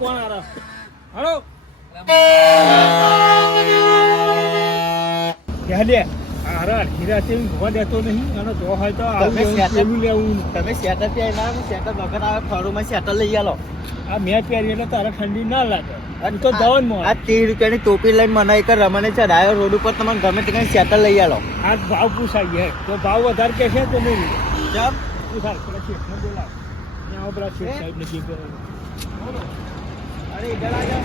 કોણ આરા હલો યાલે આરા હીરાતે ગવા દેતો નહીં અને જો હોય તો આવું લેવું તમે સેટર ત્યાં ના સેટર વગર આવે ફળોમાં સેટર લઈ આલો આ મેં પહેરી એટલે તારે ઠંડી ના લાગે અને તો જવન મો આ 30 રૂપિયાની ટોપી લઈને મને એક રમણે ચડાયો રોડ ઉપર તમને ગમે તે કઈ સેટર લઈ આલો આ ભાવ પૂછાય તો ભાવ વધારે કે છે તો નહીં ચમ પૂછાય પેલા શેઠને બોલાવ ત્યાં પેલા શેઠ સાહેબ ને કીધું અરે ઇધર આ જાઓ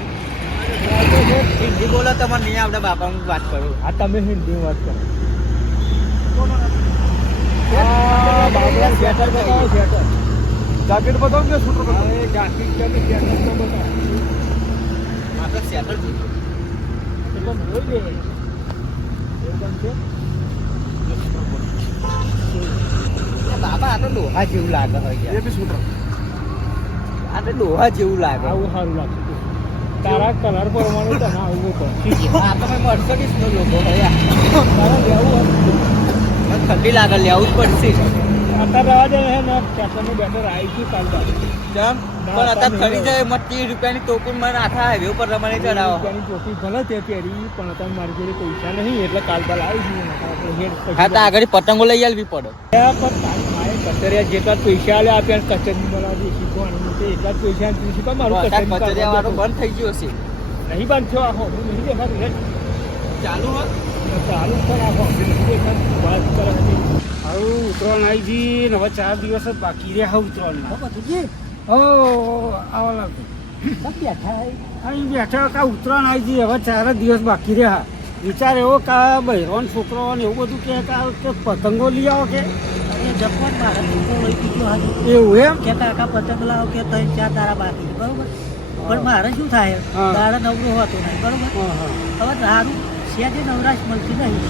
હિન્દી બોલો તમારે નહીં આવડે બાપા હું વાત કરું આ તમે હિન્દી વાત કરો બાબરા શેટર બતાવો શેટર જાકેટ બતાવો કે સ્વેટર બતાવો હવે જાકેટ કે શેટર તો બતાવો માત્ર સેટર જોઈએ એ પણ હોય ને એવું બનશે બાબા આ તો ડોહા જેવું લાગે હોય એ બી સ્વેટર આ તો ડોહા જેવું લાગે આવું સારું લાગશે તારા કલર પ્રમાણે તને આવું પડશે આ તો મેં મર્સિડીઝ નો લોગો હોય તારા લેવું મને ઠંડી લાગે લેવું જ પડશે અત્યારે રવા દે હે ને ખેતરનું બેટર આવી ગયું કાલબા કેમ પણ અત્યારે ખરી જાય મત 30 રૂપિયાની ટોપી મને આખા હાઈવે ઉપર રમણે ચડાવો રૂપિયાની ટોપી ભલે તે પહેરી પણ અત્યારે મારી જોડે પૈસા નહીં એટલે કાલબા લાવી ગયું હા તો આગળ પતંગો લઈ આવવી પડે કચરિયા જેટલા પૈસા આલે આપ્યા કચરી બનાવી શીખવાનું તે એટલા જ પૈસા પ્રિન્સિપલ મારું કચરિયા વાળો બંધ થઈ ગયો છે નહીં બંધ થયો આખો નહીં દેખાતું હેડ ચાલુ હોત ચાલુ પણ આખો નહીં દેખાતું વાત કરે હતી હવે ઉતરાણ આવી ગઈ ને હવે 4 દિવસ જ બાકી રહ્યા હવે ઉતરાણના આવા લાગતું અહીં બેઠા કા ઉતરાણ આવી ગઈ હવે 4 જ દિવસ બાકી રહ્યા વિચાર એવો કા બહેરોન છોકરો ને એવું બધું કે પતંગો લઈ આવો કે જપવાન મારા છોકરો લઈ દીધો હાજુ એવું એમ કે કાકા પતંગ લાવો કે 3-4 તારા બાકી બરોબર પણ મારે શું થાય દાડા નવરો હોતો નહીં બરોબર હવે સારું સેજે નવરાશ મળતી નહીં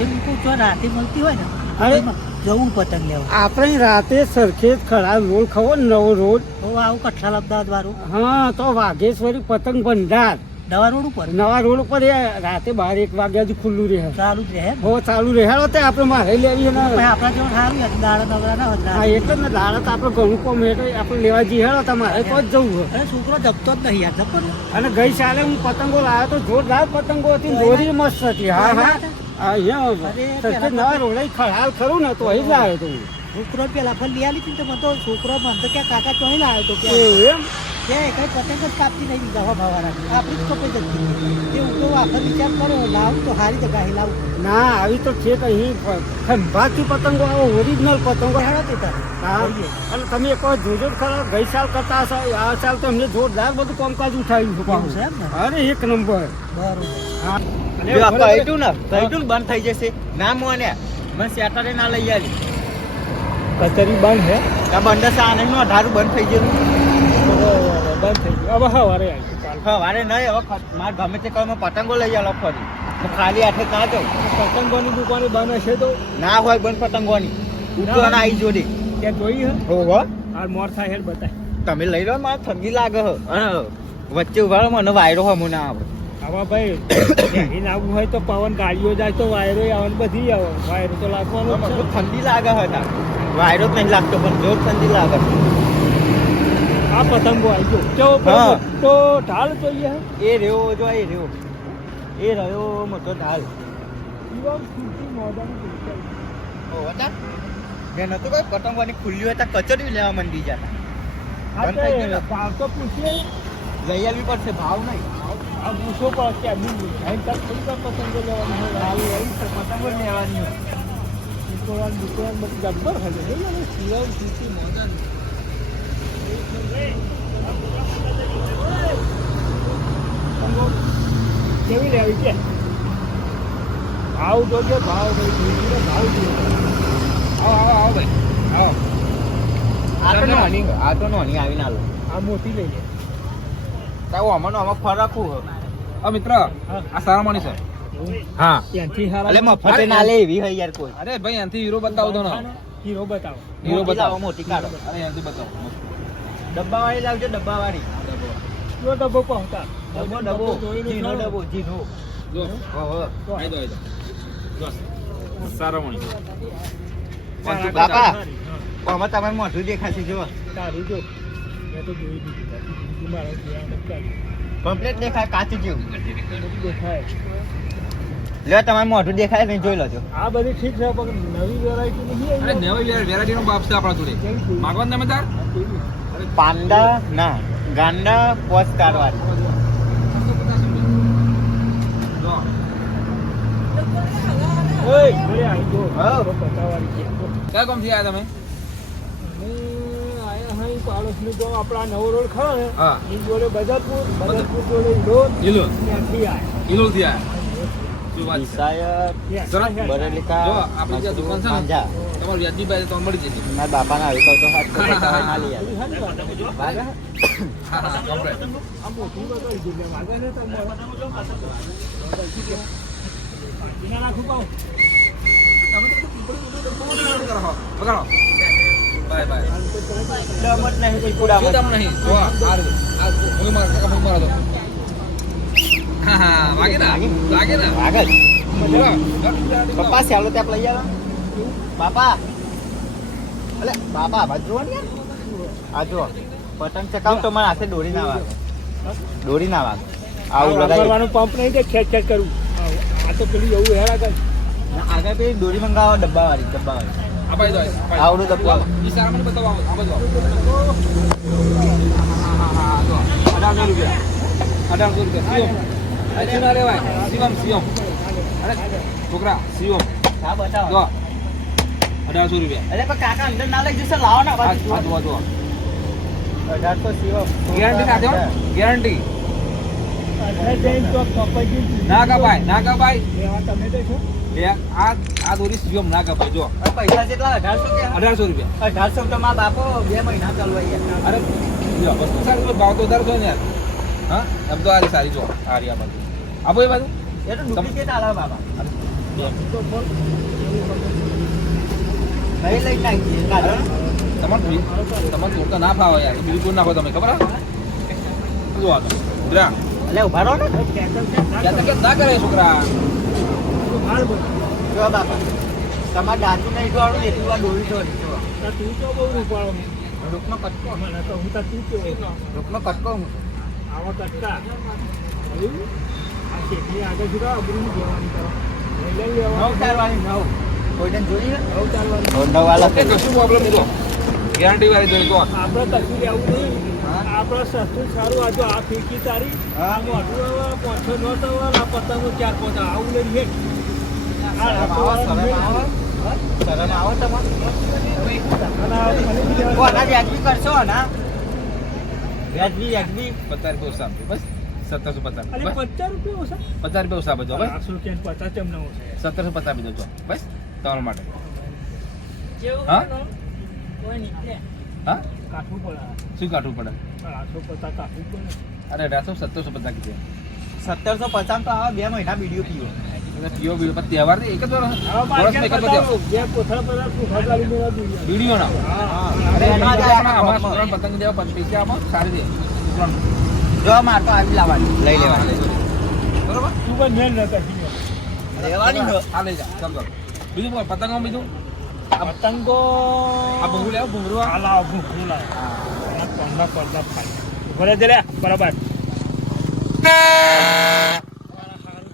એ મૂકું જો રાતે મળતી હોય ને અરે જવું પતંગ લેવા આપણે રાતે સરખેજ ખડા રોડ ખવો ને નવો રોડ તો આવું કઠલાલ અમદાવાદ વાળું હા તો વાઘેશ્વરી પતંગ ભંડાર નવા રોડ ઉપર નવા રોડ ઉપર એ રાતે 12-1 વાગ્યા સુધી ખુલ્લું રહે ચાલુ જ રહે હો ચાલુ રહેલો તે આપણે મારે લેવી ને આપણા જેવું સારું યાર દાડા નવરા ના હોય હા એટલે જ ને દાડા તો આપણે ઘણું કોમ એટલે આપણે લેવા જઈએ હેડો તમારે તો જ જવું હોય અરે છોકરો જપતો જ નહીં યાર જપો ને અને ગઈ સાલે હું પતંગો લાવ્યો તો જોરદાર પતંગો હતી દોરી મસ્ત હતી હા હા અહીંયા સરખેજ નવા રોડ ખડાલ ખરું ને તો અહીં જ લાવ્યો તો છોકરો પેલા ફળ લઈ આવી તો મને તો છોકરો મને તો ક્યાં કાકા ચોઈ લાવ્યો તો કે એમ કે કઈ પતંગ જ કાપતી નહીં દવા ભાવાના આપણી જ કપે જતી એ હું તો આખર વિચાર કરો લાવું તો સારી જગ્યાએ લાવું ના આવી તો છે કે અહીં ખંભાતથી પતંગો આવો ઓરિજિનલ પતંગો હેડો તે તાર હા અને તમે એક વાર જોજો ખરા ગઈ સાલ કરતા હશો આ સાલ તો અમને જોરદાર બધું કામકાજ ઉઠાવ્યું છે એવું છે એમ ને અરે એક નંબર બરોબર હા કઈટું બંધ થઈ જશે ના મોને મને સેટરે ના લઈ આવી કચેરી બંધ હે આ બંધ છે આ નહીં 18 બંધ થઈ ગયું બંધ થઈ ગયું હવે સવારે આવી કાલ વારે નહીં હવે મારે ગમે તે કહો પતંગો લઈ આલો ફરી હું ખાલી હાથે કાં જાઉં પતંગોની દુકાને બંધ હશે તો ના હોય બંધ પતંગોની ઉતરાણ આવી જોડે ત્યાં જોઈ હે હોવો આ મોર થાય હેડ બતાય તમે લઈ લો મારે ઠંડી લાગે હ વચ્ચે ઉભા મને વાયરો હમું ના આવે આવા ભાઈ એના આવું હોય તો પવન ગાડીઓ જાય તો વાયરો આવે બધી આવે વાયરો તો લાગવાનો જ છે. ઠંડી લાગે હતા વાયરો જ નહીં લાગતો પણ જોર ઠંડી લાગે આ પતંગો આવી ગયો કેવો હા. તો ઢાળ જોઈએ હે એ રહ્યો જો એ રહ્યો મોટો ઢાલ ઈવન ખુરશી મોઢાની ખુરશી. જે નતું કોઈ પતંગોની ખુલ્લી હતા કચરી લેવા મંડી જતા હા બંધ થઈ ગયેલા. તે ભાવ તો પૂછીએ લઈ આવવી પડશે ભાવ નહીં આ પૂછો પણ કે આની મીઠાઈ તક થોડી વાર પતંગો લેવાની હોય ભાવ એવી છે, પતંગો જ લેવાની હોય દુકાન બધી જબ્બર હશે શિવમ ખુરશી મોઢાની પતંગો કેવી લેવી છે ભાવ જોજો ભાવ ભાઈ ભાવ જોઈએ આવો ભાઈ આવો આ તો નોની આવીને આલો આ મોટી લઈ લે તાવો આમાં ફરકું હો મિત્ર આ સારામણી છે હા ત્યાંથી હારા એટલે મફતે ના લે એવી હોય યાર કોઈ અરે ભાઈ અહીંથી હીરો બતાવો તો ને હીરો બતાવો હીરો મોટી લાવો, બતાવો મોટી કાઢો અરે અહીંથી બતાવો ડબ્બાવાળી લાવજો ડબ્બાવાળી જો ડબ્બો પહોંચતા ડબ્બો જીનો ડબ્બો જીનો જો ઓહો આઈ દો જો સારામણી બાપા આમાં તમારે મોઢું દેખાશે જો તારું જો મેં તો જોઈ દીધી મારા ધ્યાન કમ્પ્લીટ દેખાય કાચું જેવું દેખાય લ્યો તમારે મોઢું દેખાય નહીં જોઈ લેજો આ બધી ઠીક છે પણ નવી વેરાયટી નહીં અરે નવી વેરાયટી નો બાપ છે આપણા જોડે માગવા તમે તાર પાંડા ના ગાંડા પોસ્ટ કારવાર જો ઓય ઘરે આવી ગયો હા. પતાવાળી છે કયા ગામથી આવ્યા તમે આયા હા પાડોશની જો આપણા નવો રોડ ખરો ને હા. એ જોડે બદરપુર જોડે રોડ ઈલો ત્યાંથી આયા ઈલોથી આવ્યા શું વાત છે ઈસાયત સરસ. બરેલિકા જો આપણી જે દુકાન છે ને પાંજા તમારું વ્યાજબી ભાઈ તમને મળી જશે મારા બાપાના આવી કહું તો હાથ પકડી તમે ના લઈ આવે. વાગે? હા હા કમ્પ્લેટ આ મોટી બતાવી દીધી વાગે ને તમે ના નાખું પાઉં પકડો બાય બાય ડમત નહીં કોઈ કુડામત. શું તમને નહીં જો આ હું મારા દો હા હા વાગે ને લાગે ને વાગે જ. જો પપ્પા ચાલો ત્યાં લઈ આવો બાપા અલે બાપા આ બાજુ જુઓ ને યાર. આ જુઓ પતંગ ચકાવ તો મારા હાથે દોરી ના વાગે દોરી ના વાગે આવું લગાવી કરવાનું પંપ નહીં દે ખેંચ ખેંચ કરું આ તો પેલું એવું હેરા કર આગળ પેલી દોરી મંગાવો ડબ્બાવાળી આ બાજુ આવડું ડબ્બુ આવે. ઈ સારા મને બતાવો આ બાજુ હા જો 1800 રૂપિયા શિવમ આ ના લેવાય શિવમ અરે છોકરા શિવમ હા બતાવો જો 1800 રૂપિયા અરે પણ કાકા અંદર ના લઈ જશે લાવો ને આ બાજુ જો 1800 સીવો ગેરંટી સાથે ગેરંટી તો કપાઈ ગયું ના કપાય લેવા તમે તો છો બે આ દોરી શિવમ ના કપાય જો પૈસા કેટલા 1800 કે 1800 રૂપિયા 1800 તો મારા બાપો 2 મહિના ચાલવાઈ ગયા અરે જો વસ્તુ સારી તો ભાવ તો વધારે છે ને યાર હા એમ તો આ સારી જો આ રહ્યા બાજુ આપો એ બાજુ એ તો ડુપ્લિકેટ આલા બાબા નહીં લઈ નાખી કાઢો તમારે તોડતા ના ફાવે યાર બિલકુલ નાખો તમે ખબર જો આ તો ઉધરા એટલે ઉભા રહો ને ક્યાં તક ના કરે છોકરા જો બાપા તમારે દાંતું નહીં જોવાનું એટલું વાર દોરી જોવાની જો તું તો બહુ રૂપાળો રૂપનો કટકો મને તો હું તો તું કેવો રૂપનો કટકો હું આવા કટકા આ શેઠની આગળ જુદા અબરું જવાનું કરો લઈ નવ લેવાનું ચાલવાની નવ કોઈને જોઈએ નવ ચાલવાનું નવ વાળા એ કશું પ્રોબ્લેમ નહીં તો ગેરંટી વાળી દોરી તો આપણે કશું લેવું નહીં આપણે સસ્તું સારું આ જો આ ફીકી તારી હા. આ મોઢું આવે 500 નોટ આવે આ પતંગો 4-5 આવું લઈ લે શરમ આવો તમારે કોના વ્યાજબી કરશો ના વ્યાજબી 50 રૂપિયા ઓછા આપજો બસ 1750 અરે બસ 50 રૂપિયા ઓછા 50 રૂપિયા ઓછા આપજો બસ 850 ચમ ના ઓછા 1750 આપી દેજો બસ તમારા માટે જેવું હા? બનો, કોઈ નીકળે. હા કાઠું પડે શું કાઢવું પડે 850 કાઠું પડે અરે 1750 કીધું 1750 તો આવા 2 મહિના વિડીયો પીવો પીઓ બીઓ પણ તહેવાર એક જ વાર વર્ષમાં એક જ વાર જે કોથળા બધા કોથળા લાવી દેવા જોઈએ વિડીયો ના અરે એમાં જે આપણા અમારા છોકરાને પતંગ દેવા પૈસા આપો સારી દે છોકરાને. જો માર તો આવી લાવવાની લઈ લેવાની બરોબર તું પણ મેલ ન કરી લેવાની ને આ લઈ જા ચાલ ચાલ બીજું બોલ પતંગો બીજું પતંગો આ ભૂંગળું લેવો ભૂંગળું આ લાવ ભૂખું લાવ પડદા પડદા ખાલી ભરે દે લે બરાબર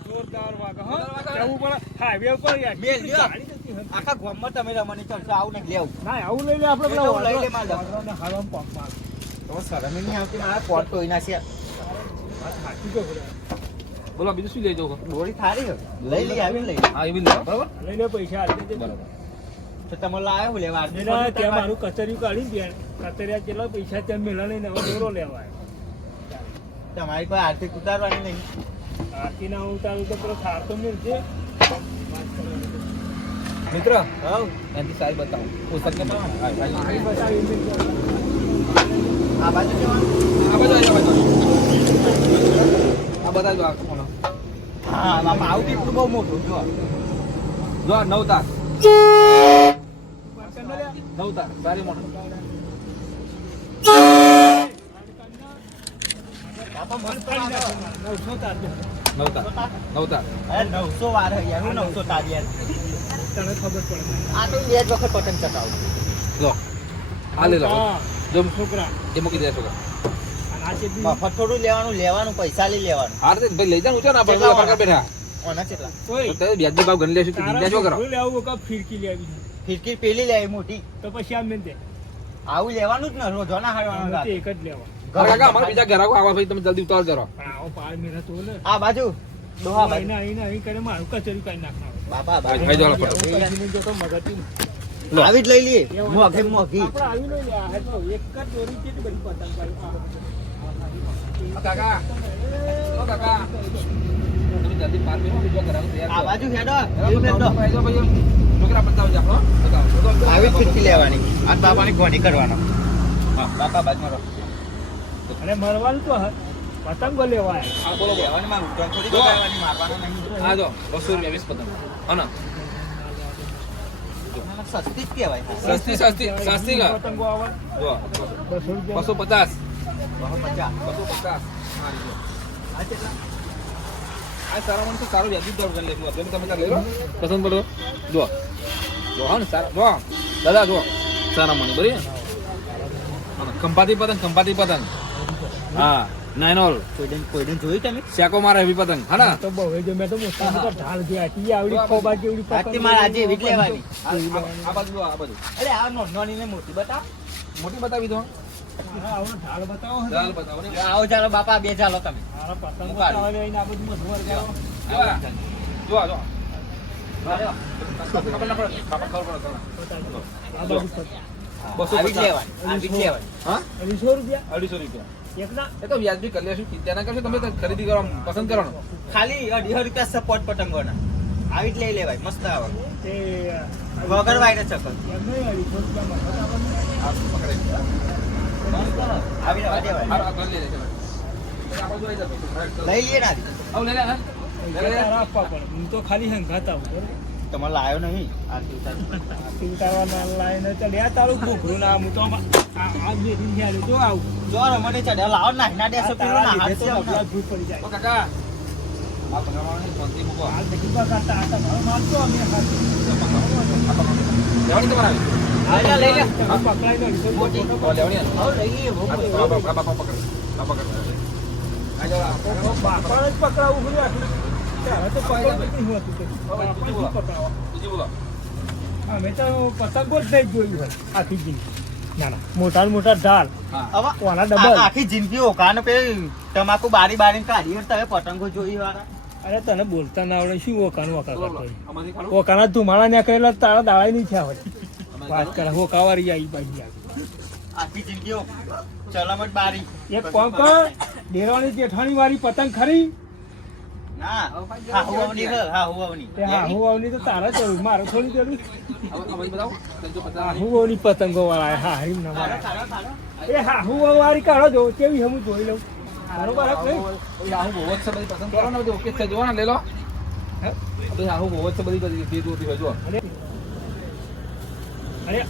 જોરદાર વાગે હો જવું પડે હાઈવે ઉપર યાર મેલ લ્યો. ગાડી જતી હોય. આખા ગામમાં તમે રમવાની કરશો આવું નહીં લેવું ના આવું લઈ લે આપણે એ તો હું લઈ લે માર દઉં. હાલમ પંપ માર તો શરમ નહીં આવતી મારા કોટ તો એના છે આ થાકી ગયો બધો. બોલો બીજું શું લઈ જાવ દોરી થારી છે. લઈ લઈ આવી લઈ હા એવી લેવા બરોબર લઈ લે પૈસા આલી દેજે. બરોબર તો તમે લાવ્યો લેવા એના ત્યાં મારું કચરિયું કાઢી દે કચરિયા કેટલા પૈસા ત્યાં મેલા લઈને હવે દોરો લેવાય તમારી પાસે આર્થિક ઉતારવાની નહીં આરતીના ઉતારું તો પેલો થાર તો મેળશે મિત્ર હવ એનાથી સારી બતાવો પોશાક ને બતાવો. હા, હા, હા. બતાવી આ બાજુ જવાનું આ બાજુ આવી જાઓ, આ બતાવી દો આ કોનો. હા બાપા આવું કેટલું બહુ મોટું જો જો આ 9 તાર 9 તાર સારી મોટો બાપા મસ્ત 900 તાર દે. 9 તાર 9 તાર અરે 900 વાર હે યાર હું 900 તારી યાર તને ખબર પડે આ તો બે જ વખત પતંગ ચગાવું જો આ લઈ લો હા. જો છોકરા એ મૂકી દે છોકરા. અને આ ચેટલી મફત થોડું લેવાનું પૈસા લઈ લેવાનું હાર તે ભાઈ લઈ જા ઊંચો ના કેટલા પડે બેઠા. ઓના કેટલા તો ઓય તે વ્યાજબી ભાવ ગણી લેશું કે નિંદા શું કરો? તારા લેવું કે ફિરકી લેવી ફિરકી પેલી લેવી મોટી તો પછી આમ મેં દે આવું લેવાનું જ ને રોજો ના હારવાનું તે એક જ લેવા કાકા અમારા બીજા ગ્રાહકો આવા ભાઈ તમે જલ્દી ઉતાવળ કરો. પણ આવો પાર મેરા તો ને આ બાજુ ડોહા બાજુ અહીંના અહીંના અહીં કરે મારું કચેરી કાઢી નાખના બાપા ભાઈ, બાજુ ભાઈ, જો હાલો, એવું જો તો મગજથી લો. આવી જ લઈ લઈએ મોઘે મોઘી આપણે આવી લઈ લે આ તો એક જ દોરી કેટલી બધી પતંગ કાકા ઓ કાકા તમે જલ્દી પાર મેળવો બીજો ગ્રાહક તૈયાર આ કરો. બાજુ હેડો એવું હેડો ભાઈ જો ભાઈ છોકરા બતાવો જા હો બતાવો. આવી જ ફિરકી લેવાની આ બાપાની ગોની કરવાનો હા બાપા બાજુમાં રહો અને મરવાનું તો હે. પતંગો લેવાય હા બોલો બોલો. લેવાની માં ઉઠવાનું થોડી જો. બગાડવાની, મારવાનો નહીં. હા જો 200 રૂપિયા 20 પતંગ હા ને સસ્તી જ કહેવાય સસ્તી સસ્તી કા પતંગો આવે જો 200 રૂપિયા 250 250 હા જો. આ કેટલા? આ સારા મને તો સારો વ્યાજબી દોડ કરી લેશું એટલે તમે તાર લઈ લો પસંદ પડો જો જો હા ને સારા જો દાદા જો સારા મને બરી ખંભાતી પતંગ હા નાઇનોલ કોઈને જોયું તમે શેકો મારે એવી પતંગ હા ને તો બહુ જો મેં તો મોટા મોટા ઢાલ જોયા ઈ આવડી ખોબા જેવડી આજથી મારે આજે એવી જ લેવાની આ બાજુ જો, આ બાજુ અરે આ નાની ને મોટી બતાવ મોટી બતાવી દો હા, આવો ઢાલ બતાવો હે. ચાલ બતાવો ને આવો ચાલો બાપા બે ચાલો તમે મારા પતંગો બતાવે ને આ બધું મધુર ગાવો. જો જો ખબર ના પડે ખબર પડે આ બાજુ પતંગ. આવી જ લેવાની આવી જ લેવાની હા 200 રૂપિયા 250 રૂપિયા એકના એ તો વ્યાજબી કરી લેશું ચિંતા ના કરશો તમે તો ખરીદી કરો પસંદ કરવાનો ખાલી 250 રૂપિયા સપોર્ટ પતંગોના આવી જ લઈ લેવાય મસ્ત આવે તે વગર વાયરે ચકલ એમ નહીં 250 રૂપિયા મફત આ પકડે આવી લેવા દેવાય આ ઘર લઈ લે ચલો આ બાજુ આવી જાવ લઈ લઈએ ના આવ લે લે હા લે લે તારા આપવા પડે હું તો ખાલી હંગાત આવું બરોબર? તમારે લાયો નહીં આ ઉતારવા લાઈને ચાલ યા તારું ઘોઘરું ના હું તો આ બેરી ન્યાલું તો આવું જો રમણે ચડ્યા લાવો ના ના દેસો પેલો ના હાથ તો ડબલા ધૂળ પડી જાય ઓ કાકા આ પકડવાનું શાંતિ મૂકો હાલ દેખી બગાડતા આ તમારો માલ તો અમે હાથ લેવાની તમારે આ લઈ લે આ પકડાઈ ગયો મોટી. લેવાની હવે લઈ લઈએ બહુ આ પકડ આ પકડ આ જો બાપાને જ પકડાવું પડ્યું આટલું. ત્યારે તો પકડવું નહીં હોતું તે. બાપાને શું પકડાવવા? બીજી બોલો અમે તો પતંગો જ નહીં જોયું હોય આખી જિંદગી. ના ના મોટા ને મોટા ઢાલ હા હવે ઓના ડબલ. આખી જિંદગી ઓકાને પે તમાકુ બારી બારી કાઢી તમે પતંગો જોઈ વાળા અરે તને બોલતા ના આવડે શું ઓકાનું ઓકા બોલો કરતો હોય? આમાંથી ખાડો ઓકાના ધુમાડા ને કરેલા તારા દાડા નહીં થયા હોય વાત કરે હોકાવારી આવી બાજી આવી આખી જિંદગી ચલામત બારી એક કોમ કર ડેરાની જેઠાણી વાળી પતંગ ખરી ના હા હુવાની હા હુવાની તે હા હું આવની તો તારા જરૂર મારે થોડી જરૂર આમાંથી બતાવો ત્રણસો પચાસ હા હું આવની પતંગો વાળા હા હરીમ ના વાળા એ હા હું વાળી કાઢો જો કેવી હું જોઈ લઉં બરોબર હે ભાઈ? આહુ બહુ જ છે બધી પસંદ કરો ને બધું ઓકે છે જોવા ને લઈ લો હે બધી આહુ બહુ જ છે બધી બધી જોતી હોય જો અરે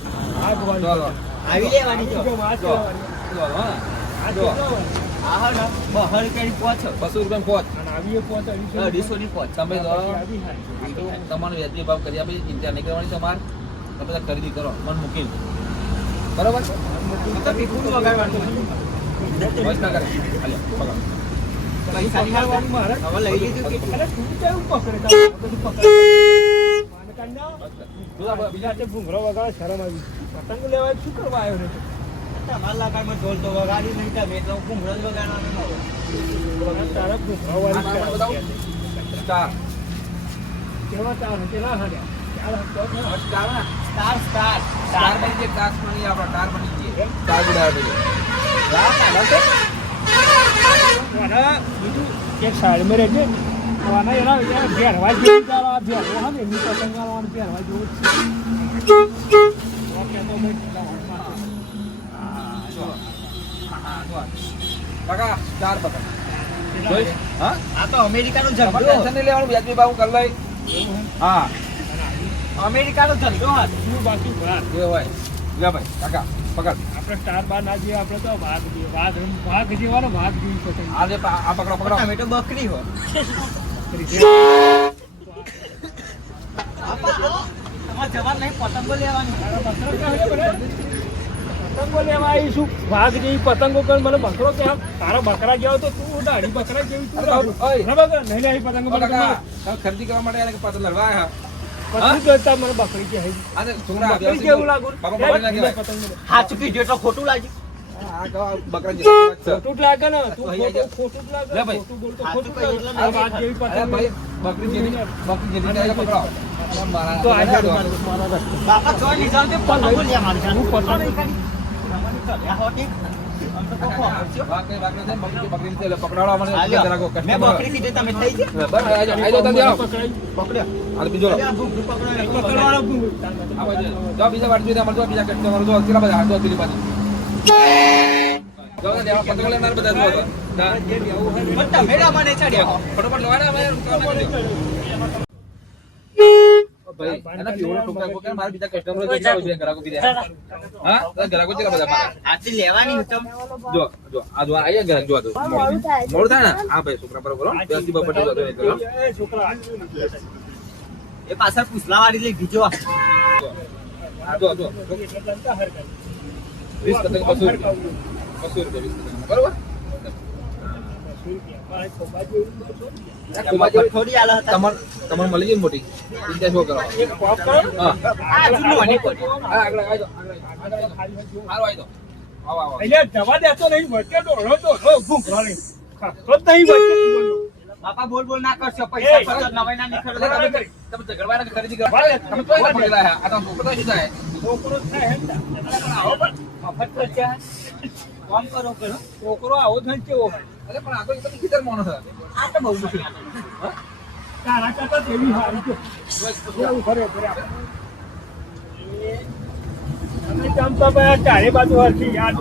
આ ગોળ જો જો આવી લેવાની જો જો વાત જો કરવાની. જો હા આ જો. કેટલા હોય? આ હા ને 200 રૂપિયાની પોચ 200 રૂપિયા પોચ અને આવી એ પોચ 250 ની પોચ તમે તો આવી હારી. તમારો વ્યાજબી ભાવ કરી આપી ચિંતા નહીં કરવાની તમારે તમે તો ખરીદી કરો મન મૂકીને બરોબર તો પીકું વગાડવાનું બસ ના કરે હાલ્યો પકડો પૈસા ની હાલવા. મારે હવે લઈ લીધું કે અરે તું કેવું પકડે તારે? બધું પકડે. માને કાઢ નાખ. બીજા તે ભૂંગળો વગાડે શરમ આવી. પતંગ લેવા શું કરવા આવ્યો ને તું? તમારા લાકામાં ઢોલ તો વગાડી નહીં તમે તો ઘૂમરો જ વગાડવાનું હોય. તારા ભૂંગળો વાળી આ ચાલ. બતાવો. સ્ટાર કેવા ચાલ કેટલા હાર્યા? ચાલ હતો ને. સ્ટાર ને સ્ટાર સ્ટાર સ્ટાર બની જાય ટાસ બની જાય આપણા ટાર બની જઈએ સ્ટાર ગુડાવે છે વાના બીજું એક સાઈડમાં રહેજે. વાના એના ભેરવા જેવું ચાલ આ ભેરવો હા ને એમની પતંગ વાળવાનું ભેરવા જેવું જ છે. ઓકે તો મેં કીધા કાકા સ્ટાર પતંગ જોઈશ હા આ તો અમેરિકાનો તમારે ઝંડો ટેન્શન નહીં લેવાનું વ્યાજબી ભાવ કરી લઈ હા અમેરિકાનો ઝંડો હાથ શું બાકી વાત જે હોય લે ભાઈ કાકા પકડ આપણે સ્ટાર બાર ના જઈએ આપણે તો વાઘ જઈએ વાઘ જેવાનો વાઘ જેવી પતંગ આ જે આ પકડો પકડો તમે તો બકરી હો તમારે જવાન નહીં પતંગો લેવાની તારા બકરા ક્યાં છે બધા? પતંગો લેવા આવીશું વાઘ જેવી પતંગો કર મને બકરો કે તારા બકરા જેવો તો તું દાઢી બકરા જેવી તું બરાબર નહીં નહીં પતંગો ખરીદી કરવા માટે આને પતંગ લડવા આયા પછી જોતા મને બકરી કે હે આને છોકરા બકરી જેવું લાગુ બાપા બકરી ના કહેવાય. પતંગ હાચું કીધું એટલે ખોટું લાગ્યું. આ તો બકરા જેવા છે. ખોટું જ લાગે ને તું તો અહીંયા ખોટું જ લાગે લે ભાઈ. ખોટું બોલતો હાચું ખોટું કહીએ લાગે. એટલે આ વાઘ જેવી અરે પતંગ ભાઈ બકરી જેવી જાય પકડો. તો આજે મારા મારા રસ્તે બાપા જોઈ લીધા તે પતંગો લે મારી જાન. હું પતંગ કર્યા હોતી. આમ તો કોકો આવશે. બકરી છે પકડાડવા મને હાલ્યો. જરાક મેં બકરી કીધી તમે થઈ ગયા. બસ આઈ જાઓ તમે આવો. પકડ્યો. આ બીજો લો. અરે આ ભૂખ પકડો. પકડવાળો તું. આ બાજુ જો બીજા વાટ જોઈએ અમાર જો બીજા કટ તમારો જો કેટલા બધા હાથ પેલી બાજુ જો દેવા પતંગ લેનાર બધા જો ના પણ તમે રામા ને ચડ્યા હો. ફટાફટ લેવાના ભાઈ ભાઈ એના પીવડો ટોકરા કોકે મારા બીજા કસ્ટમરો જો જાવ છે ગ્રાહકો બીજા હા તો ગ્રાહકો કેટલા બધા મારા આથી લેવાની હુકમ. જો જો આ જો આયા ગ્રાહક જો આ તો મોડ થાય ને હા ભાઈ છોકરા પર કરો બેસી બપટ જો તો કરો એ છોકરા એ પાછળ પૂછલા વાળી લઈ બીજો આ જો 20 પતંગ 200 રૂપિયા 20 બરોબર થોડી આલે હતા. તમાર મળી જાય મોટી ચિંતા શું કરો એક પોપ કરો હા આ જૂનું હની પડી. આગળ આવી જાઓ હારો આવી જાઓ આવો આવો એટલે જવા દેતો નહીં વચ્ચે દોડો ભૂખ નહીં ખાતો જ નહીં વચ્ચે જીવનનો. બાપા બોલ બોલ ના કરશો. પૈસા પૈસા નવાઈ ના નીકળે. તમે ઝઘડવાના ખરીદી કરવા તમે કોઈ ના પકડા આ તો છોકરો શું થાય છોકરો જ થાય એમ ને. આવો પણ મફત તો છે. કામ કરો કરો. છોકરો આવો જ નહીં કેવો હોય. અરે પણ આ તો એકદમ કિધર મોણો છે આ તો બહુ મુશ્કેલ. તારા કરતા તેવી હારી છે. એવું ખરે ખરે આપણે. તમે જમ તો ભાઈ ચારે બાજુ હરખી યાદ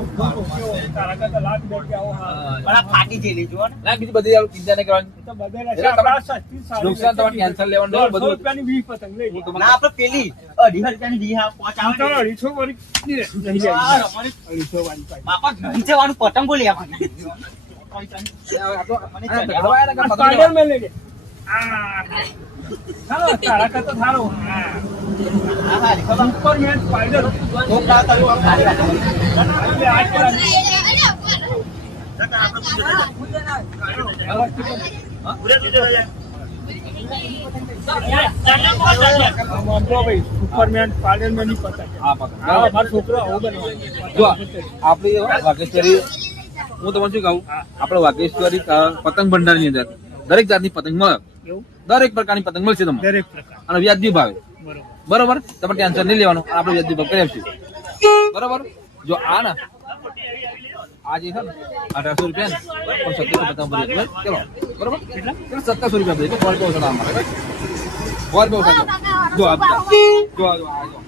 તારા કરતા લાખ રૂપિયા આવો હા. પણ આ ફાટી જેલી જો ને. ના બીજી બધી આવું ચિંતા નહીં કરવાની એ તો બધાના છે. એટલે તમારે આપણા સસ્તી સારી નુકસાન તમારે કેન્સલ લેવાનું નહીં, 100 બધું રૂપિયાની 20 પતંગ લઈ લો. ના આપણે પેલી 2.5 રૂપિયાની દી હા પહોંચાવે ચાલો ને. 250 વાળી નહીં આ જાય. રમણી 250 વાળી પાછી. બાપા નહીં જવાનું પતંગો લેવાની. આ તો મને આ ઝઘડવાના કે આ પતંગ સ્પાઈડર મેન લઈ લે. ચાલો તારા કરતા સારો હા હા હા ખબર. સુપરમેન સ્પાઈડર છોકરા તો આમ ખાલી રાખે. એટલે આ કેવા ભાઈ સુપરમેન સ્પાઈડરમેન ની પતંગ આ પતંગ હા મારો છોકરો આવો બનવાનો. જો આપણી વાઘેશ્વરી હું તમને શું કહું આપણે વાઘેશ્વરી પતંગ ભંડારની અંદર દરેક જાતની પતંગ મળે એવું દરેક પ્રકારની પતંગ મળશે તમને દરેક પ્રકાર અને વ્યાજબી ભાવે બરોબર બરોબર તમે ટેન્શન નહીં લેવાનું આપણે વ્યાજબી ભાવ કરી આપશું બરોબર જો આ ને આ જે છે ને 1800 રૂપિયા ને પણ 1700 પતંગ ભરી ચલો બરોબર કેટલા 1700 રૂપિયા ભરી 100 રૂપિયા ઓછા અમારે 100 રૂપિયા ઓછા જો આ જો આ જો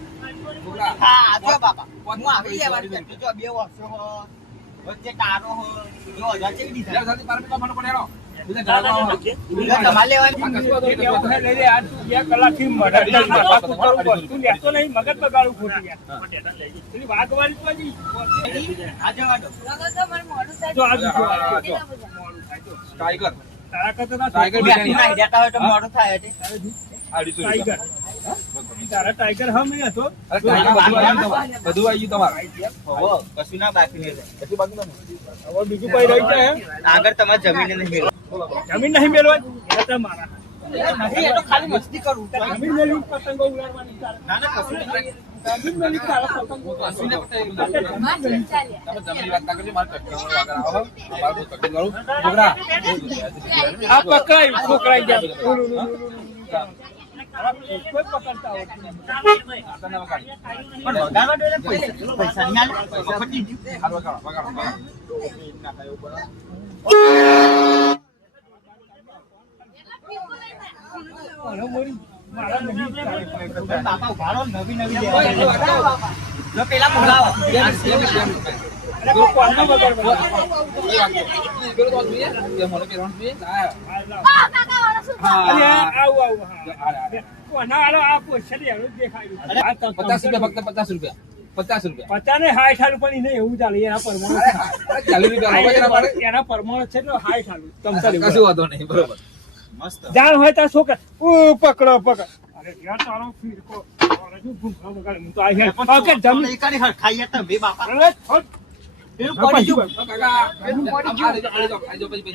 છોકરા હા જો બાપા હું આવી લેવાની કરતો. જો બે વર્ષો હો વચ્ચે કારો હો જો હજાર ચેવી દીધા. યાર સાથે પાર મને પડ્યો બીજા ઘરમાં આવો. બીજા તમારે લેવાની. એવું થાય લઈ લે આ તું 2 કલાકથી મગજ માથું કરવું પડતું લેતો નહીં મગજ બગાડું ખોટું યાર પેલી વાઘવાળી તો હજી આ જવા દો. જો આ બીજો જો ટાઈગર તારા કરતા ટાઈગર છોકરો બિરિયાની. નાહી દેતા હોય તો મોડું થાય છે. 250 ટાઈગર તારા ટાઈગર હમ નહીં હતો અરે ટાઈગર બધું આવી ગયું તમારે હો કશું ના બાકી નહીં રહે. એટલું બાકી નથી હવે બીજું કોઈ રહી જાય આગળ તમારે જમીન નહીં મેળવો. જમીન નહીં મેળવાની એ તો મારા નહીં એ તો ખાલી મસ્તી કરું. જમીન મેળવી પતંગો ઉડાડવાની તારે. ના ના કશું નહીં. જમીન મેળવી તારા પતંગો કશું નહીં બતાવ્યું. તમે જમણી વાત ના કરજો મારે કસ્ટમર આગળ આવો મારે બહુ તકલીફ કરું છોકરા આ પકડાય છોકરાઈ ગયા કોઈ પકડતા આવડતું નહીં. પણ વગાડવા દો એટલે પૈસા નહીં આલે. વખત નહીં ગયું. હાલ વગાડો વગાડો મને મોરી મારા નહીં ચાલે. પણ બાપા ઉભા રહો, નવી નવી લેવાની. જો પેલા બોલાવો. એટલે કોણનો બગાડવાનો? અરે આવું આવું હા કોના આલો આ પોછડી હાલો દેખાયું આ તો 50 રૂપિયા ફક્ત 50 રૂપિયા 50 ને 60 હાલું પણ નહીં એવું ચાલે એના પરમાણુ અરે 40 રૂપિયા લાવો એના માટે. એના પરમાણુ છે એટલે 60 હાલું તમતાલી કશું વાંધો નહીં બરોબર મસ્ત. જાણ હોય તો છોકરા ઓ પકડો પકડ અરે ત્યાં તારો ફીરકો અરે શું ઘૂમખા વગાડે હું તો આ હેડ ઓકે જમી એકાની ખાઈએ તો બે બાપા અરે છોડ પેલું પડી ગયું. કાકા આજો પછી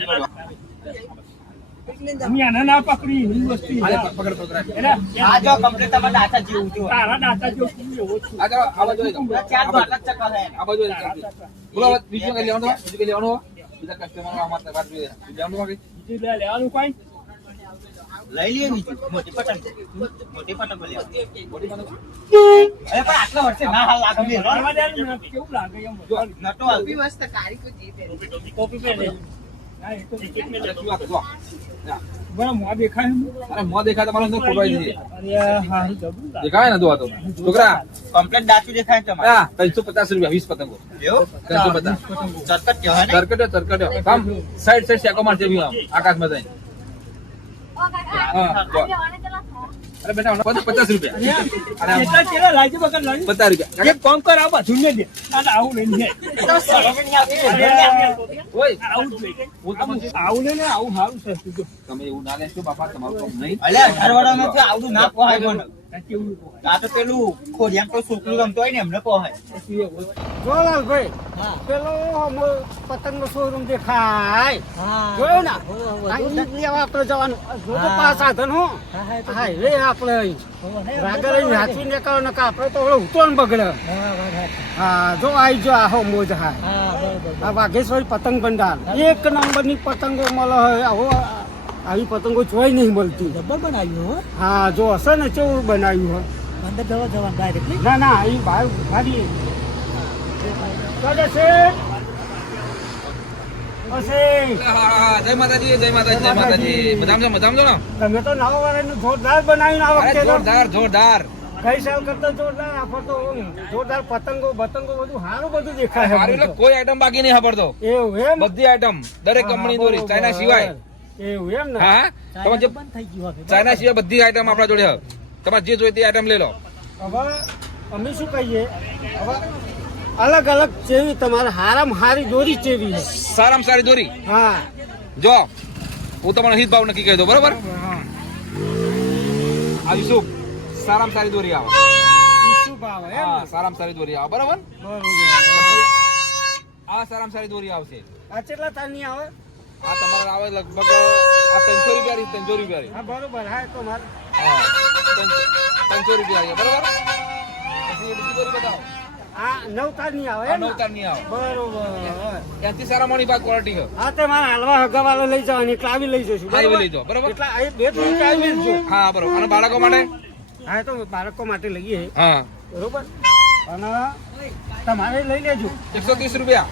અમે આને ના પકડી એવી વસ્તી પકડ એટલે આ જો કમ્પ્લીટ તમારા દાતા જેવું થયું. તારા દાતા જો એવો છું આજો આ બાજુ ચાર તો આટલા જ ચક્કર છે. આ બાજુ બોલો બીજું કઈ લેવાનું બીજું કઈ લેવાનું બીજા કસ્ટમર અમારે વાત જોઈએ લેવાનું કઈ બીજું લેવાનું કોઈ લઈ લઈએ બીજું. મોટી પતંગ મોટી પતંગ લેવા. મોટી પતંગ અરે પણ આટલા વર્ષે ના હાલ લાગે મેં. રણવા દેવાનું મને કેવું લાગે એમ નતો હાલ. કોપી પે લે ના એ તો ટિકિટ મે લે શું વાત જો બરા મોં દેખાય એમ? અરે મોં દેખાય તમારે અંદર ફોટો આવી દીધી અરે હા જબરું લાગે. દેખાય ને જો આ તો છોકરા કમ્પ્લીટ દાતું દેખાય તમારે. હા 350 રૂપિયા 20 પતંગો એવું? 350 ચરકટ કહેવાય ને? તરકટ્યો કામ સાઈડ શેકો મારશે ભી આમ આકાશમાં જઈને હા જો. અરે બેટા 50 રૂપિયા અરે આમ એટલા ચેલા લાગે બકર લાગે 50 રૂપિયા એક કામ કર આ બધું ને દે આ આવું લઈને જાય તો સમજ નહીં આવતી. ઓય આવું જ લઈ હું તમને આવું ને આવું સારું સસ્તું જો તમે એવું ના લેશો બાપા તમારું કામ નહીં અલ્યા 18 વાળામાં તો આવડું ના પોહાય મને. આ કેવું આ તો પેલું ખોડિયામ તો છોકરું રમતો હોય ને એમને પોહાય. જોલાલભાઈ હા પેલો પતંગ નો શોરૂમ દેખાય હા જોયો ને હોવે, આ હોવે. ઈ લેવા આપણે જવાનું જોજો હા. પાસ સાધન હો હા હા હા રે આપણે અહીં હોવે, ને રાગર અહીં હાચવી ને કરો ને આપણે તો હવે ઉતોન બગડે હા વાત સાચી. હા જો આઈ જો આહો મોજ હા હા બરોબર આ વાઘેશ્વરી પતંગ ભંડાર એક નંબરની પતંગો મળે હોય આવો આવી પતંગો જોઈ નહીં મળતી જબ્બર બનાવ્યું હો હા જો હશે ને કેવું બનાવ્યું હોય અંદર જવાનું ડાયરેક્ટલી ના ના અહીં બહાર ખાલી હા, જય માતાજી જય માતાજી જય માતાજી મજામાં છો ને તમે તો નવા વાળાનું જોરદાર બનાવીને આ અરે વખતે તો. જોરદાર જોરદાર ગઈ સાલ કરતા જોરદાર આફર તો જોરદાર પતંગો બતંગો બધું સારું બધું દેખાય મારી છે એટલે કોઈ આઈટમ બાકી નહીં ખબરતો એવું એમ બધી આઈટમ દરેક કંપની દોરી ચાઇના સિવાય એવું એમ ને હા તમે જે બંધ થઈ ગયું હવે ચાઇના સિવાય બધી આઈટમ આપણા જોડે છે. તમારે જે જોઈતી આઈટમ લઈ લો હવે અમે શું કહીએ હવે અલગ અલગ જેવી તમારે હારામાં હારી દોરી જેવી છે સારામાં સારી દોરી હા જો હું તમને હિત ભાવ નક્કી કહી દઉં બરોબર હા આવી શું સારામાં સારી દોરી આવે ઈ શું ભાવ એમ હા ને? સારામાં સારી દોરી આવે બરોબર બરોબર આ સારામાં સારી દોરી આવશે આ કેટલા તારની આવે આ તમારે આવે લગભગ આ 300 રૂપિયા ની 300 રૂપિયા ની હા બરોબર હા તો મારે હા 300 રૂપિયા ની બરોબર પછી એ બીજી દોરી બતાવો આ 9 તારની આવે આ એમ ને? 9 તાર ની આવે બરોબર ત્યાંથી સારા મોની પાક ક્વોલિટી છે હા તે મારા હલવા હગાવાલો લઈ જવાની એટલે આવી લઈ જઈશું હા, એવી બરોબર? લઈ જાઓ, બરોબર? એટલે આ બે ત્રણ આવી લેજો હા બરોબર અને બાળકો માટે હા તો બાળકો માટે લઈએ હા બરોબર અને તમારે લઈ લેજો 130 રૂપિયા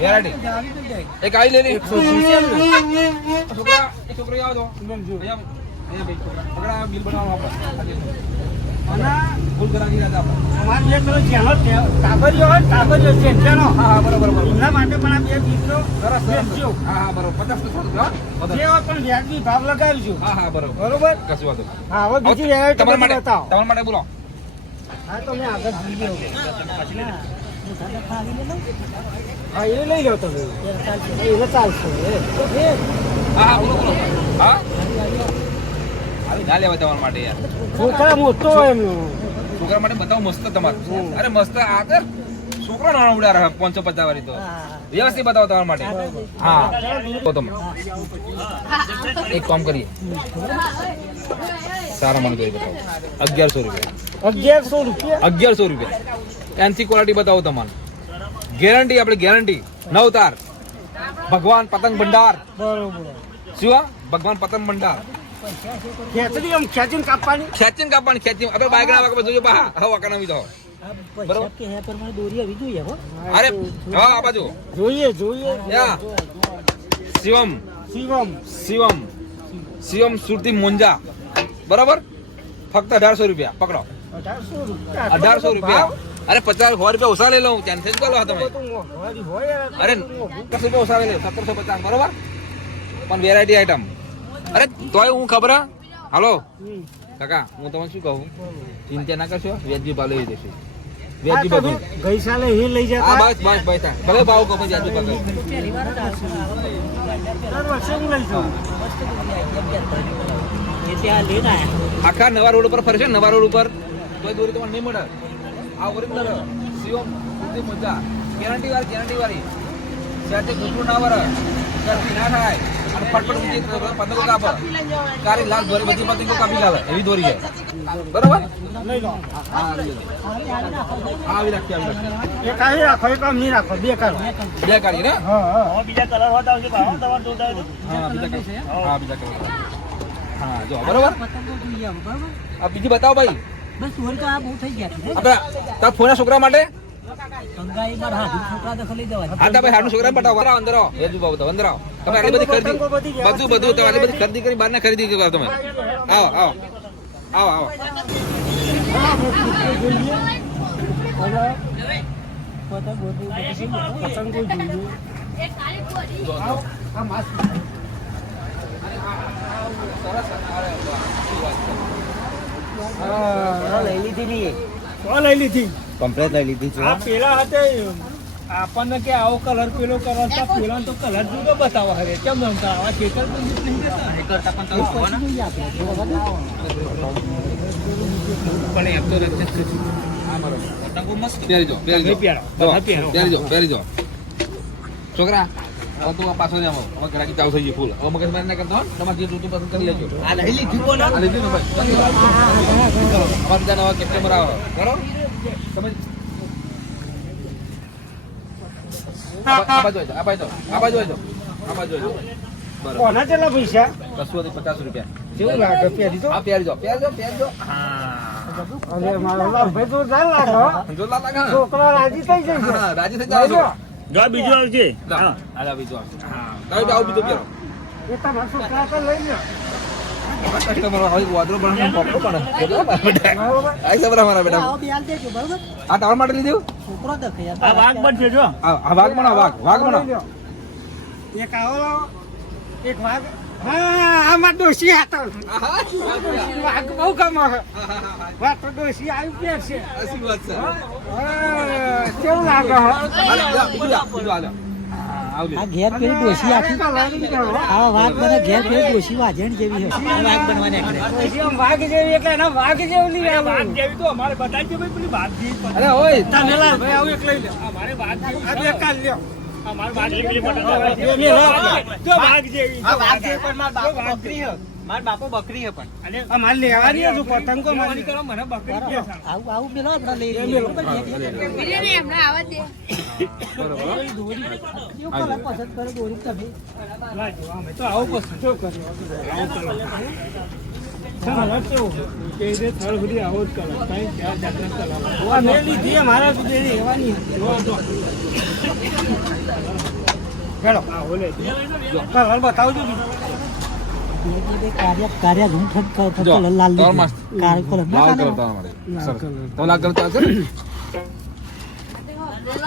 વેરાયટી આવી તો જાય એક આવી લેલી 130 એમ ને? છોકરા એ છોકરો આવો તો સમજો. અહીંયા ભાઈ છોકરા બિલ બનાવવા આપણે અને ફૂલ કરાવી રહ્યા હતા આપણે અમારે જે પેલો જેનો કાબરિયો હોય ને, કાબરિયો છે જેનો હા હા બરોબર બરોબર એમના માટે પણ આ બે મિત્રો સરસ સરસ વેચજો. હા હા બરોબર 50 રૂપિયા હા જે હોય પણ વ્યાજબી ભાવ લગાવીશું હા હા બરોબર બરોબર કશું વાંધો નહીં. હા હવે બીજી વેરાયટી તમારા માટે બતાવો તમારા માટે બોલો હા તો મેં આગળ જોઈએ હવે. ના હું સાદા ખાવી લઈ લઉં હા એ લઈ લો તમે ત્યારે ચાલશે એને ચાલશે તો ફેર હા હા બોલો બોલો હા આવી આવી આવી ના લેવા તમારા માટે યાર છોકરા મોટો હોય એમનો છોકરા માટે બતાવો મસ્ત તમારે અરે મસ્ત આગળ છોકરો નાનો ઉડા રહે 550 વાળી તો હા વ્યવસ્થિત બતાવો તમારા માટે હા તો તમે એક કામ કરીએ સારા મને કરી બતાવો 1100 રૂપિયા 1100 રૂપિયા 1100 રૂપિયા એનસી ક્વોલિટી બતાવો તમારે ગેરંટી આપણે ગેરંટી 9 તાર ભગવાન પતંગ ભંડાર બરોબર શું હા ભગવાન પતંગ ભંડાર ખેંચડી આમ ખેંચીને કાપવાની ખેંચીને કાપવાની ખેંચી આપણે બાઈક ના વાગે જોજો બા હા વાકા નવી તો આ પૈસા કે હે પર મને દોરી આવી જોઈએ હો અરે હા આ બાજુ જોઈએ જોઈએ યા શિવમ શિવમ શિવમ શિવમ સુરતી મોંજા બરાબર ફક્ત 1800 રૂપિયા પકડો 1800 રૂપિયા 1800 રૂપિયા અરે 50 રૂપિયા ઓછા લઈ લઉં ત્યાંથી જ બોલો તમે બધું મોંઘવારી હોય યાર. અરે 10 રૂપિયા ઓછા લઈ લે 1750 બરોબર પણ વેરાયટી આઈટમ અરે તોય હું ખબર હે? હાલો હમ. કાકા હું તમને શું કહું ચિંતા ના કરશો વ્યાજબી ભાવ લઈ દેશું હા, વ્યાજબી તમે ભાવ ગઈ સાલે અહીં લઈ હા જતા બસ બસ બસ ભલે ભાવ કમે વ્યાજબી ભાવ લઈ. પહેલી વાર જ આવશે દર વર્ષે હું લઈ જાઉં મસ્ત દોરી આવી 11 એટલે આ લઈને આયા આખા નવા રોડ ઉપર ફરશે નવા રોડ ઉપર તો દોરી તમને નહીં મળે. આ ઓરિજિનલ શિવમ સુધી મજા ગેરંટી વાળી સાથે કૂતરું ના વરે ગરમી ના થાય અને ફટફટ ઊંચી પતંગો કાપે કાળી લાલ દોરી બધી પતંગો કાપી લાવે એવી દોરી છે બરોબર. લઈ લો આવી રાખી એક આવી રાખો એક આમ નહીં રાખો બે કરો બે કાઢી ને હા બીજા કલર હોતા આવશે ભાવ તમારે જોતા હોય તો. હા બીજા કલર હા જો બરોબર. પતંગો જોઈએ હવે, બરાબર આ બીજી બતાવો ભાઈ બસ ચોરી તો આ બહુ થઈ ગયા છે. આપણે તાર ફોના છોકરા માટે કંગાઈ મારા હાથ છોકરા તો ખાલી જવાય. હા ભાઈ હાડું છોકરા બતાવો અંદર આવો હેજુ બાબુ તો અંદર આવો તમે આટલી બધી ખરીદી બધું તમે આટલી બધી ખરીદી કરી બહાર ના ખરીદી કરો તમે આવો આવો આવો આવો પતંગો તો બધી પતંગો જોઈએ આ માસ લઈ લીધી નહીં લઈ લીધી કમ્પ્લેટ લઈ લીધી છે આ પેલા hatte આપણને કે આવો કલર પેલો કલર તો પેલા તો કલર જુદો બતાવો હવે કેમ રમતા આવા ખેતર પણ નહીં દેતા પણ એમ તો રચિત છે પહેરી જો પહેરી જો છોકરા હવે તું આ પાછો જાવ હવે કડાકી ચાલુ થઈ ગઈ ફૂલ હવે મગજ મારી ના કરતો હો તમારે જે જોતું પસંદ કરી લેજો આ લઈ લીધી કોણ આ લીધું ને ભાઈ અમારા બીજા નવા કેપ્ટન આવો બરોબર તમે આ બાજુ આવજો બરોબર કોના કેટલા પૈસા 250 રૂપિયા જેવું લાગે પહેરી તો આ પહેરજો હા અરે મારો ભાઈ તો ચાલ લાગો જો લાગે છોકરા રાજી થઈ જશે હા રાજી થઈ જાવ જો બીજું આવશે આ બીજો હા તમે આવો બીજો પહેરો એ તમારા છોકરા તો લઈ લો કસ્ટમર હોય વાદરો પણ પોપડો પણ આઈ સબરા મારા બેટા આવો બે હાલ દેજો, બરાબર આ ટાવર માટે લીધું છોકરો દેખાય આ વાઘ બનશે જો આ વાઘ બનો વાઘ બનો એક આવો લાવો એક વાઘ હા આમાં ડોસી હતો વાઘ બહુ ગમે વાઘ તો ડોસી આવી ગયા છે આશીર્વાદ છે કેવું લાગે આ ઘેર પેલી ડોસી આખી આ વાઘ મને ઘેર પેલી ડોસી વાજણ જેવી હશે આ વાઘ બનવાની આખરે વાઘ જેવી એટલે એના વાઘ જેવું નહીં વાઘ જેવી તો અમારે બતાવી ભાઈ પેલી વાઘ જેવી અરે ઓય તને લાલ ભાઈ આવું એક લઈ લે અમારે વાઘ જેવી આ બે કાલ લ્યો અમારે વાઘ જેવી જો વાઘ જેવી આ વાઘ જેવી પણ મારા બાપુ બકરી હે મારા બાપુ બકરી હે પણ અમારે લેવાની હજુ પતંગો મારી કરો મને બકરી કે આવું આવું મેલો આપણે લઈ એ મેલો. દોરી કેવું કલર પસંદ કરે દોરી તમે લાજો અમે તો આવો પસંદ કર્યો આવો કલર ચાલો કેવું કે જે થળ સુધી આવો જ કલર કઈ ક્યાં જાતનો કલર આ મેં લીધી મારા સુધી લેવાની જો હેલો આ ઓલે કલર બતાવજો કાર્ય ઘણું કલર લાલ તાર મસ્ત. કાર કલર લાલ કલર તમારા માટે સરસ તો લાલ કલર ચાલશે ને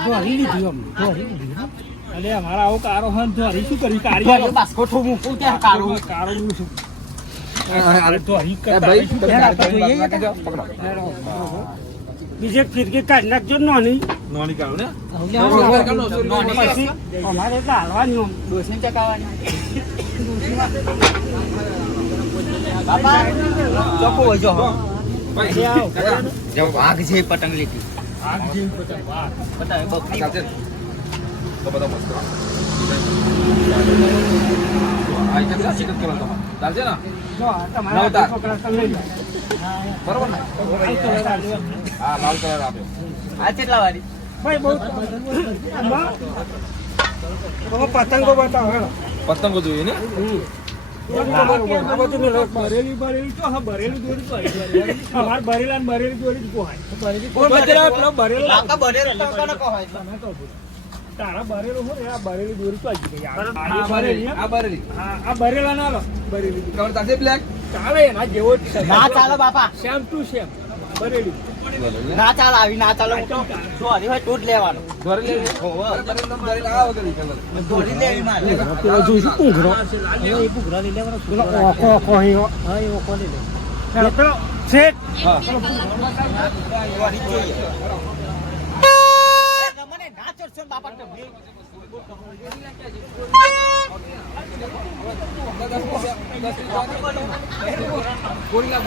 ધોરી લીધી અમને દોરી લીધી, હા. અરે અમારા આવો કારો હન ધોરી શું કરી કારી બાસ્કો ઠોમું હું ત્યાં કાઢું કારો શું અરે ધોરી એ કરતા ભાઈ પકડો બીજે ફિરકી કાઢી નાખજો નોની નોની કાઢો ને હવે પછી અમારે એટલે હાલવાની આમ. ડોસી ચકાવવાની બાપા ચોખ્ખું હોય જો પછી આવો. જો વાઘ છે પતંગ લીધી આગ જેવી પતંગ, વાહ. બતાવે બકરી ચાલશે ને? તો બધા મસ્ત આ એક જ ચિકન કલર તમારે ચાલશે ને જો આ તમારા નવતા. છોકરા તો લઈ લો. બરોબર ને લાલ કલર આપ્યો. હા લાલ કલર આપ્યો આ કેટલા વાળી ભાઈ બહુ હવે પતંગો બતાવો હેલો. પતંગો જોઈએ ને આ બધું મેલો. બરેલી તો હા બરેલી દોરી તો આવી. અમારે બરેલા ને બરેલી દોરી જ પોહાય. કોણ બરેલા? પેલો બરેલો. કાકા બનેરો તો કોને કહો તમે કહો છો. તારા બરેલો હોય ને આ બરેલી દોરી તો આવી ગઈ. આ બરેલી આ બરેલી આ બરેલા ના લો બરેલી કલર ચાલશે બ્લેક ચાલે એના જેવો જ છે. ના ચાલો બાપા સેમ ટુ સેમ બરેલી. ના ચાલ આવી ના ચાલો હું તો સોરી હોય તો જ લેવાનો દોરી લેવી દોરી આ વગર કલર દોરી લેવી મારે પેલો જોઈશું પૂંઘરો. એ ભૂગરા લઈ લેવાનો પેલો ઓખો ઓખો હીરો. હા એવો કોને લે પેલો શેઠ. હા દોરી જોઈએ મને ના ચડશો ને બાપા તો ગોરીલા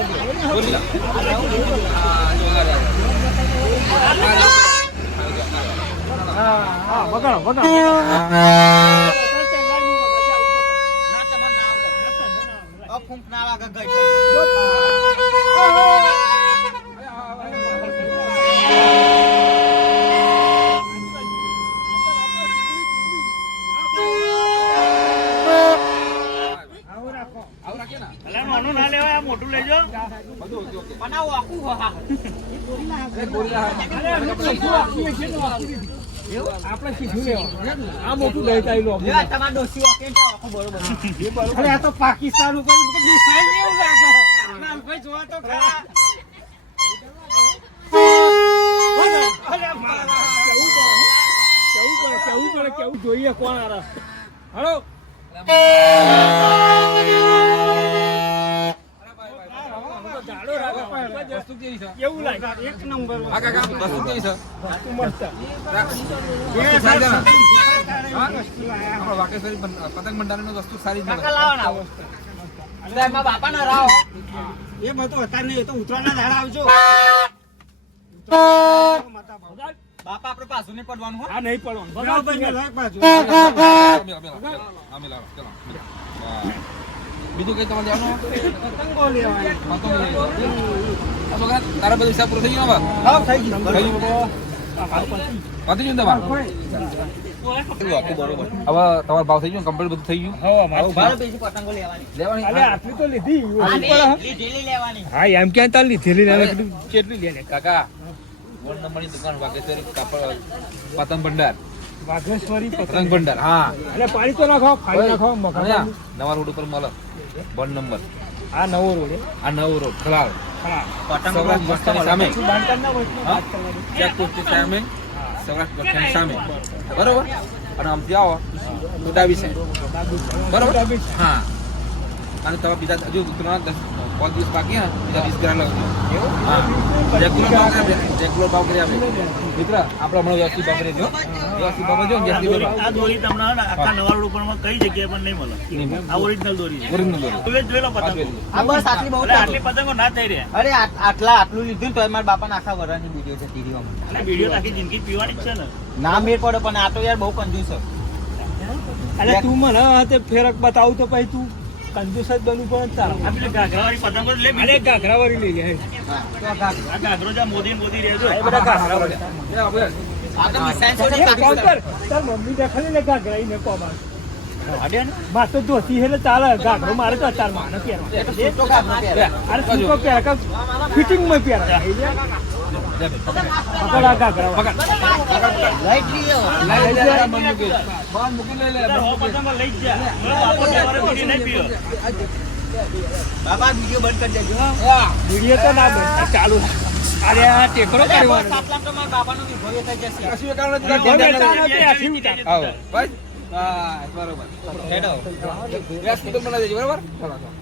ગોરીલા હા વગાડો વગાડો ના તમને ના આવડે અફૂંક ના વાગે ગઈ આવું રાખો આવું રાખીએ ને અલા નાનું ના લેવાય આ મોટું લેજો બધું ઓકે ઓકે બનાવો આખું હા ગોરીલા આપણે શીખવું લેવાનું આ મોટું લઈ ચાલ્યો તમારા ડોસી ઓકે આખું બરોબર અરે આ તો પાકિસ્તાન ઉપર મિસાઈલ કેવું લાગે ના ભાઈ જોવા તો ખરા કેવું જોઈએ કોણ આરા હલો વસ્તુ કેવી છે કેવું લાગે એક નંબર આ કાકા વસ્તુ કેવી છે મસ્ત આપણો વાકેશ્વરી પતંગ ભંડારની વસ્તુ સારી જ મળે એમાં બાપા ના રાવ એ બધું હતા નહીં તો ઉતરાના ધારા આવજો બાપા આપણે પાછું નહીં પડવાનું હો આ નહીં પડવાનું બગાડ ભાઈ લાગ બાજુ બીજું કઈ તમારે જવાનું પતંગો લેવાય તારા બધું હિસાબ પૂરો થઈ ગયો હવે હા થઈ ગયું થઈ ગયું પતી ગયું તમારે હવે તમારો ભાવ થઈ ગયો કમ્પ્લીટ બધું થઈ ગયું ભારે બીજી પતંગો લેવાની લેવાની અલે આટલી તો લીધી લીધેલી લેવાની હા એમ ક્યાં તાર લીધેલી ને કીધું કેટલી લે કાકા 1 નંબરની દુકાન વાકેશ્વરી કાપડ પતંગ ભંડાર વાઘેશ્વરી પતંગ ભંડાર હા એટલે પાણી તો નાખો ખાલી નાખો મકાન નવા રોડ ઉપર મળે 1 નંબર આ નવો રોડ આ નવો રોડ ખલાલ હા પતંગ સૌરાષ્ટ્ર બસ સ્ટેન્ડ સામે બાંધકામના વસ્તુ વાત કરવાની ચેકપોસ્ટ સામે સૌરાષ્ટ્ર બસ સ્ટેન્ડ સામે બરોબર અને આમથી આવો તો ડાબી સાઈડ બરોબર હા અને તમે બીજા હજુ 5 દિવસ બાકી ને બીજા 20 ગ્રામ લાવજો હા રેગ્યુલર ભાવ કરી આપે મિત્ર આપણે હમણાં વ્યવસ્થિત ભાવ કરી દો વ્યવસ્થિત ભાવ જો આ દોરી તમને હે ને આખા નવા રોડ ઉપર કઈ જગ્યાએ પણ નહીં મળે આ ઓરિજિનલ દોરી છે ઓરિજિનલ દોરી તમે જોઈ લો પતંગો આ બસ આટલી બહુ એટલે આટલી પતંગો ના થઈ રહ્યા અરે આટલું લીધું ને તો મારા બાપાના આખા વરાની વિડીયો છે ટીવીમાં અને વિડીયો આખી જિંદગી પીવાની જ છે ને ના મેર પડે પણ આ તો યાર બહુ કંજૂસ છે અલે તું મને હાથે ફેરક બતાવું તો પછી તું કંજૂસ જ બનવું પડે ચાલો આ પેલી ઘાઘરાવાળી પતંગો લે અરે ઘાઘરાવાળી લઈ લે આ ઘાઘરો જ્યાં મોદી રહેજો એ બધા ઘાઘરાવાળી આ તો મિસાઈલ એક છોડી કામ કર તાર મમ્મી દેખાડી ને ઘાઘરાઈ ને કોમાં અડ્યા ને માં તો ધોતી એટલે ચાલે ઘાઘરો મારે તો અત્યારે માને પહેરવા એ તો છૂટો કાઢનો પહેરે. અરે તું તો પહેર કે ફિટિંગ માં પહેર પકડ આ ઘાઘરા લાઈટ લઈ આવો. હો પતંગો લઈ જ જા મને બાપો તહેવારે બીજી નહીં પીવો બાબા વિડીયો બંધ કરી દેજો વિડીયો તો ના બને ચાલુ અરે આ ટેકરો કરવાનો સાતલામ તો મારા બાપાનો વિભોગ થઈ જશે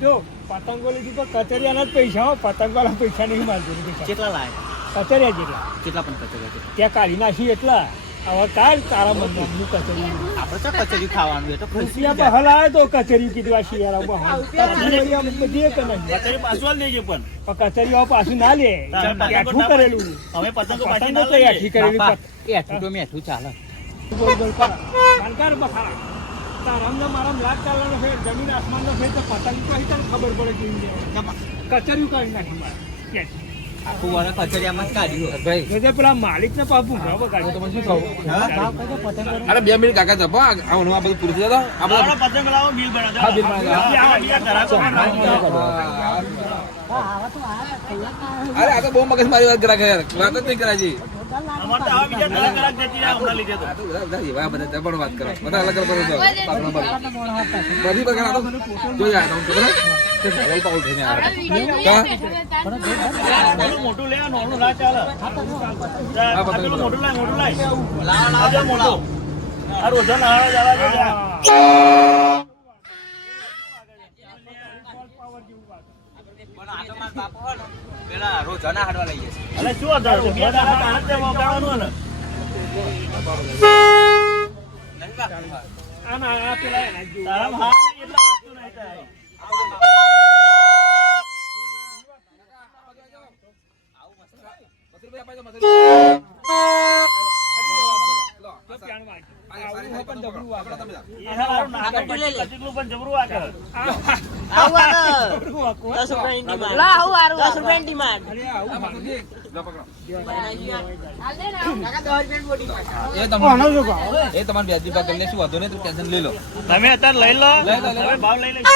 જો પતંગો લીધી તો કચરિયાના જ પૈસા હો પતંગોના પૈસા નહીં મારજો કેટલા લાય કચરિયા જેટલા કેટલા પણ કચેરી છે ત્યાં કાઢી નાખી એટલા હવે કાઢ તારા મનનું કચરિયું આપણે તો કચેરી ખાવાનું એ તો ખુશિયા બહાર આવે તો કચરિયું કીધું આ શિયાળામાં બધી કે નહીં અત્યારે પાછું આલી દેજે પણ કચરિયા પાછું ના લે યાઠું કરેલું હવે પતંગો પાછી પતંગો ના તો લઈએ યાઠી કરેલી એઠું તો મેઠું ચાલે બોલ બોલ કર જાણકાર બખાડા તારામને મારા લાગ ચાલવાનો છે જમીન આસમાનનો છે તો પતંગ તો અહીં તને ખબર પડે કેવી કચરિયું કાઢી નાખી મારે આખું વાળા કચેરીયામાં જ કાઢ્યું ભાઈ જે પેલા માલિક ને પાપુ ભરાવો કાઢ્યો તો મને શું કહું અરે 2 મિનિટ કાકા જપો આ બધું પૂરું થઈ જતો આપણે આવડો પતંગ લાવો બિલ બનાવો હા, બિલ બનાવો. બીજા ધરાકો અરે આ તો બહુ મગજ મારી વાત કરા યાર વાત જ નહીં કરાય છે અમાર તો હવે બીજા ધરાક જતી રહ્યા હમણાં લીધે તો બધા જબર વાત કરો બધા અલગ અલગ કરો બધી બગડા તો જોઈ આ તો બરાબર તે ભાઈ પાઉલ થઈને આવે પેલું મોટું લે આ નાનું ના ચાલે આ પેલું મોટું લાય લાવ મોટું આ રોજા નાણા જવા દે જા. પણ આ તો મારા બાપા હોય ને પેલા રોજાના હાડવા લઈ જશે અલે શું હતા બે દાડા તાણે તે વગાડવાનું ને આના આ પેલા એના જેવું. તારામાં હા નહીં એટલે વાગતું નહીં થાય. આવું પણ જબરું વાગે. એ હારું નાગર કચકલું પણ જબરું વાગે. જબરું વાગવું, હો. લા આવું આરું 10 રૂપિયાની ડિમાન્ડ. અરે આવું વાગે. કોનો છો ભાવ? એ તમારે વ્યાજબી ભાવ કરી લેશું, વાંધો નહીં, તમે ટેન્શન લઈ લો. તમે અત્યારે લઈ લો લઈ લો. તમે ભાવ લઈ લેજો.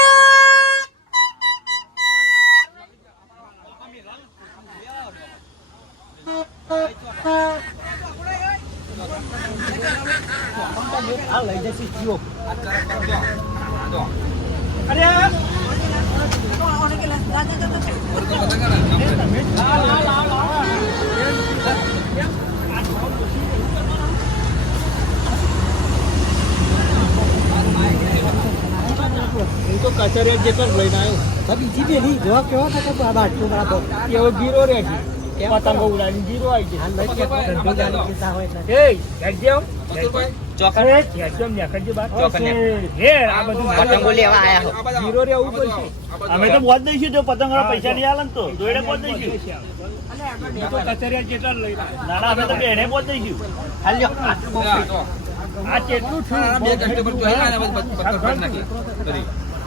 આ લઈ જશે જીઓ. અરે હું તો કચરિયા જેટલો જ લઈને આવ્યો. બીજી પેલી જો કેવો થાય કે બાટલો બરાબર એવો ગીરો રે છે. પતંગો ઉડાડીને ગીરો આવી જાય. હાલ લઈ કે ધંધો ચાલી જતા હોય એટલે એ હેડજેમ. ચોકન અરે હેડજેમ નેકળજે બાર. ચોકન ને. હે આ બધું પતંગો લેવા આયા હો. ગીરો રે આવું પડશે. અમે તો બોજ દઈશું જો પતંગના પૈસા નહીં આલે ને તો દોડે બોજ દઈશું. હું તો કચરિયા જેટલા જ લઈને આવ્યો. ના ના અમે તો બેને બોજ દઈશું. હાલ્યો આ કેટલું થયું? બે કસ્ટમર તો આવ્યા ને પછી પતંગ કાઢી નાખી. કરી.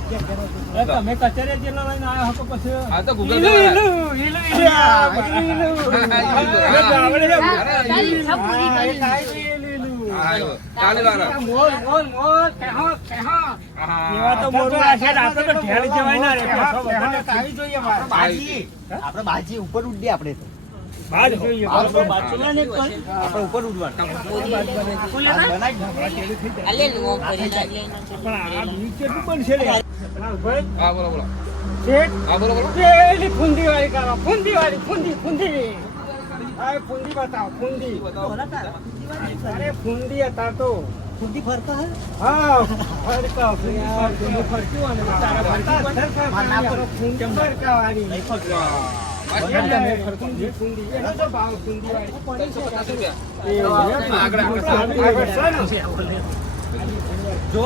એ તમે કચરિયા જેટલા લઈને આવ્યા હતો પછી હા તો Google ઈલું, Pay ઈલું, ઈલું, ઈલું. આ બધું ઈલું. હવે ગામડે જવું. હા, એ કાંઈ નહીં, ઈલું, ઈલું. હા, આવ્યો. કાલે વાળા. મોર, મોર, મોર, કહેો, કહેો. એવા તો મોરું રાખે ને આપણે તો ઢેળ જવાય ના રે. આવી જોઈએ મારે. આપણે બાજી ઉપર ઉડે આપણે તો બાજ જોઈએ. આપણે બાજુ ના ને કોઈ. આપણે ઉપર ઉડવાનું અલે નો કરી દે. પણ આ બીજ કેટલું બનશે રે? ભાઈ, હા બોલો બોલો. શેઠ, હા બોલો બોલો. પેલી ફૂંદી વાળી કરો. ફૂંદી વાળી, ફૂંદી, ફૂંદી. આ ફૂંદી બતાવો, ફૂંદી. અરે ફૂંદી હતા તો. ખુદી ફરતા હે હા, ફરકા, ફૂંદી ફરક્યું અને તારા ફૂંદી ફરકાવાળી. ફૂંદી, ફૂંદી. એનો તો ભાવ ફૂંદી વાળી. આગળ છે ને? જો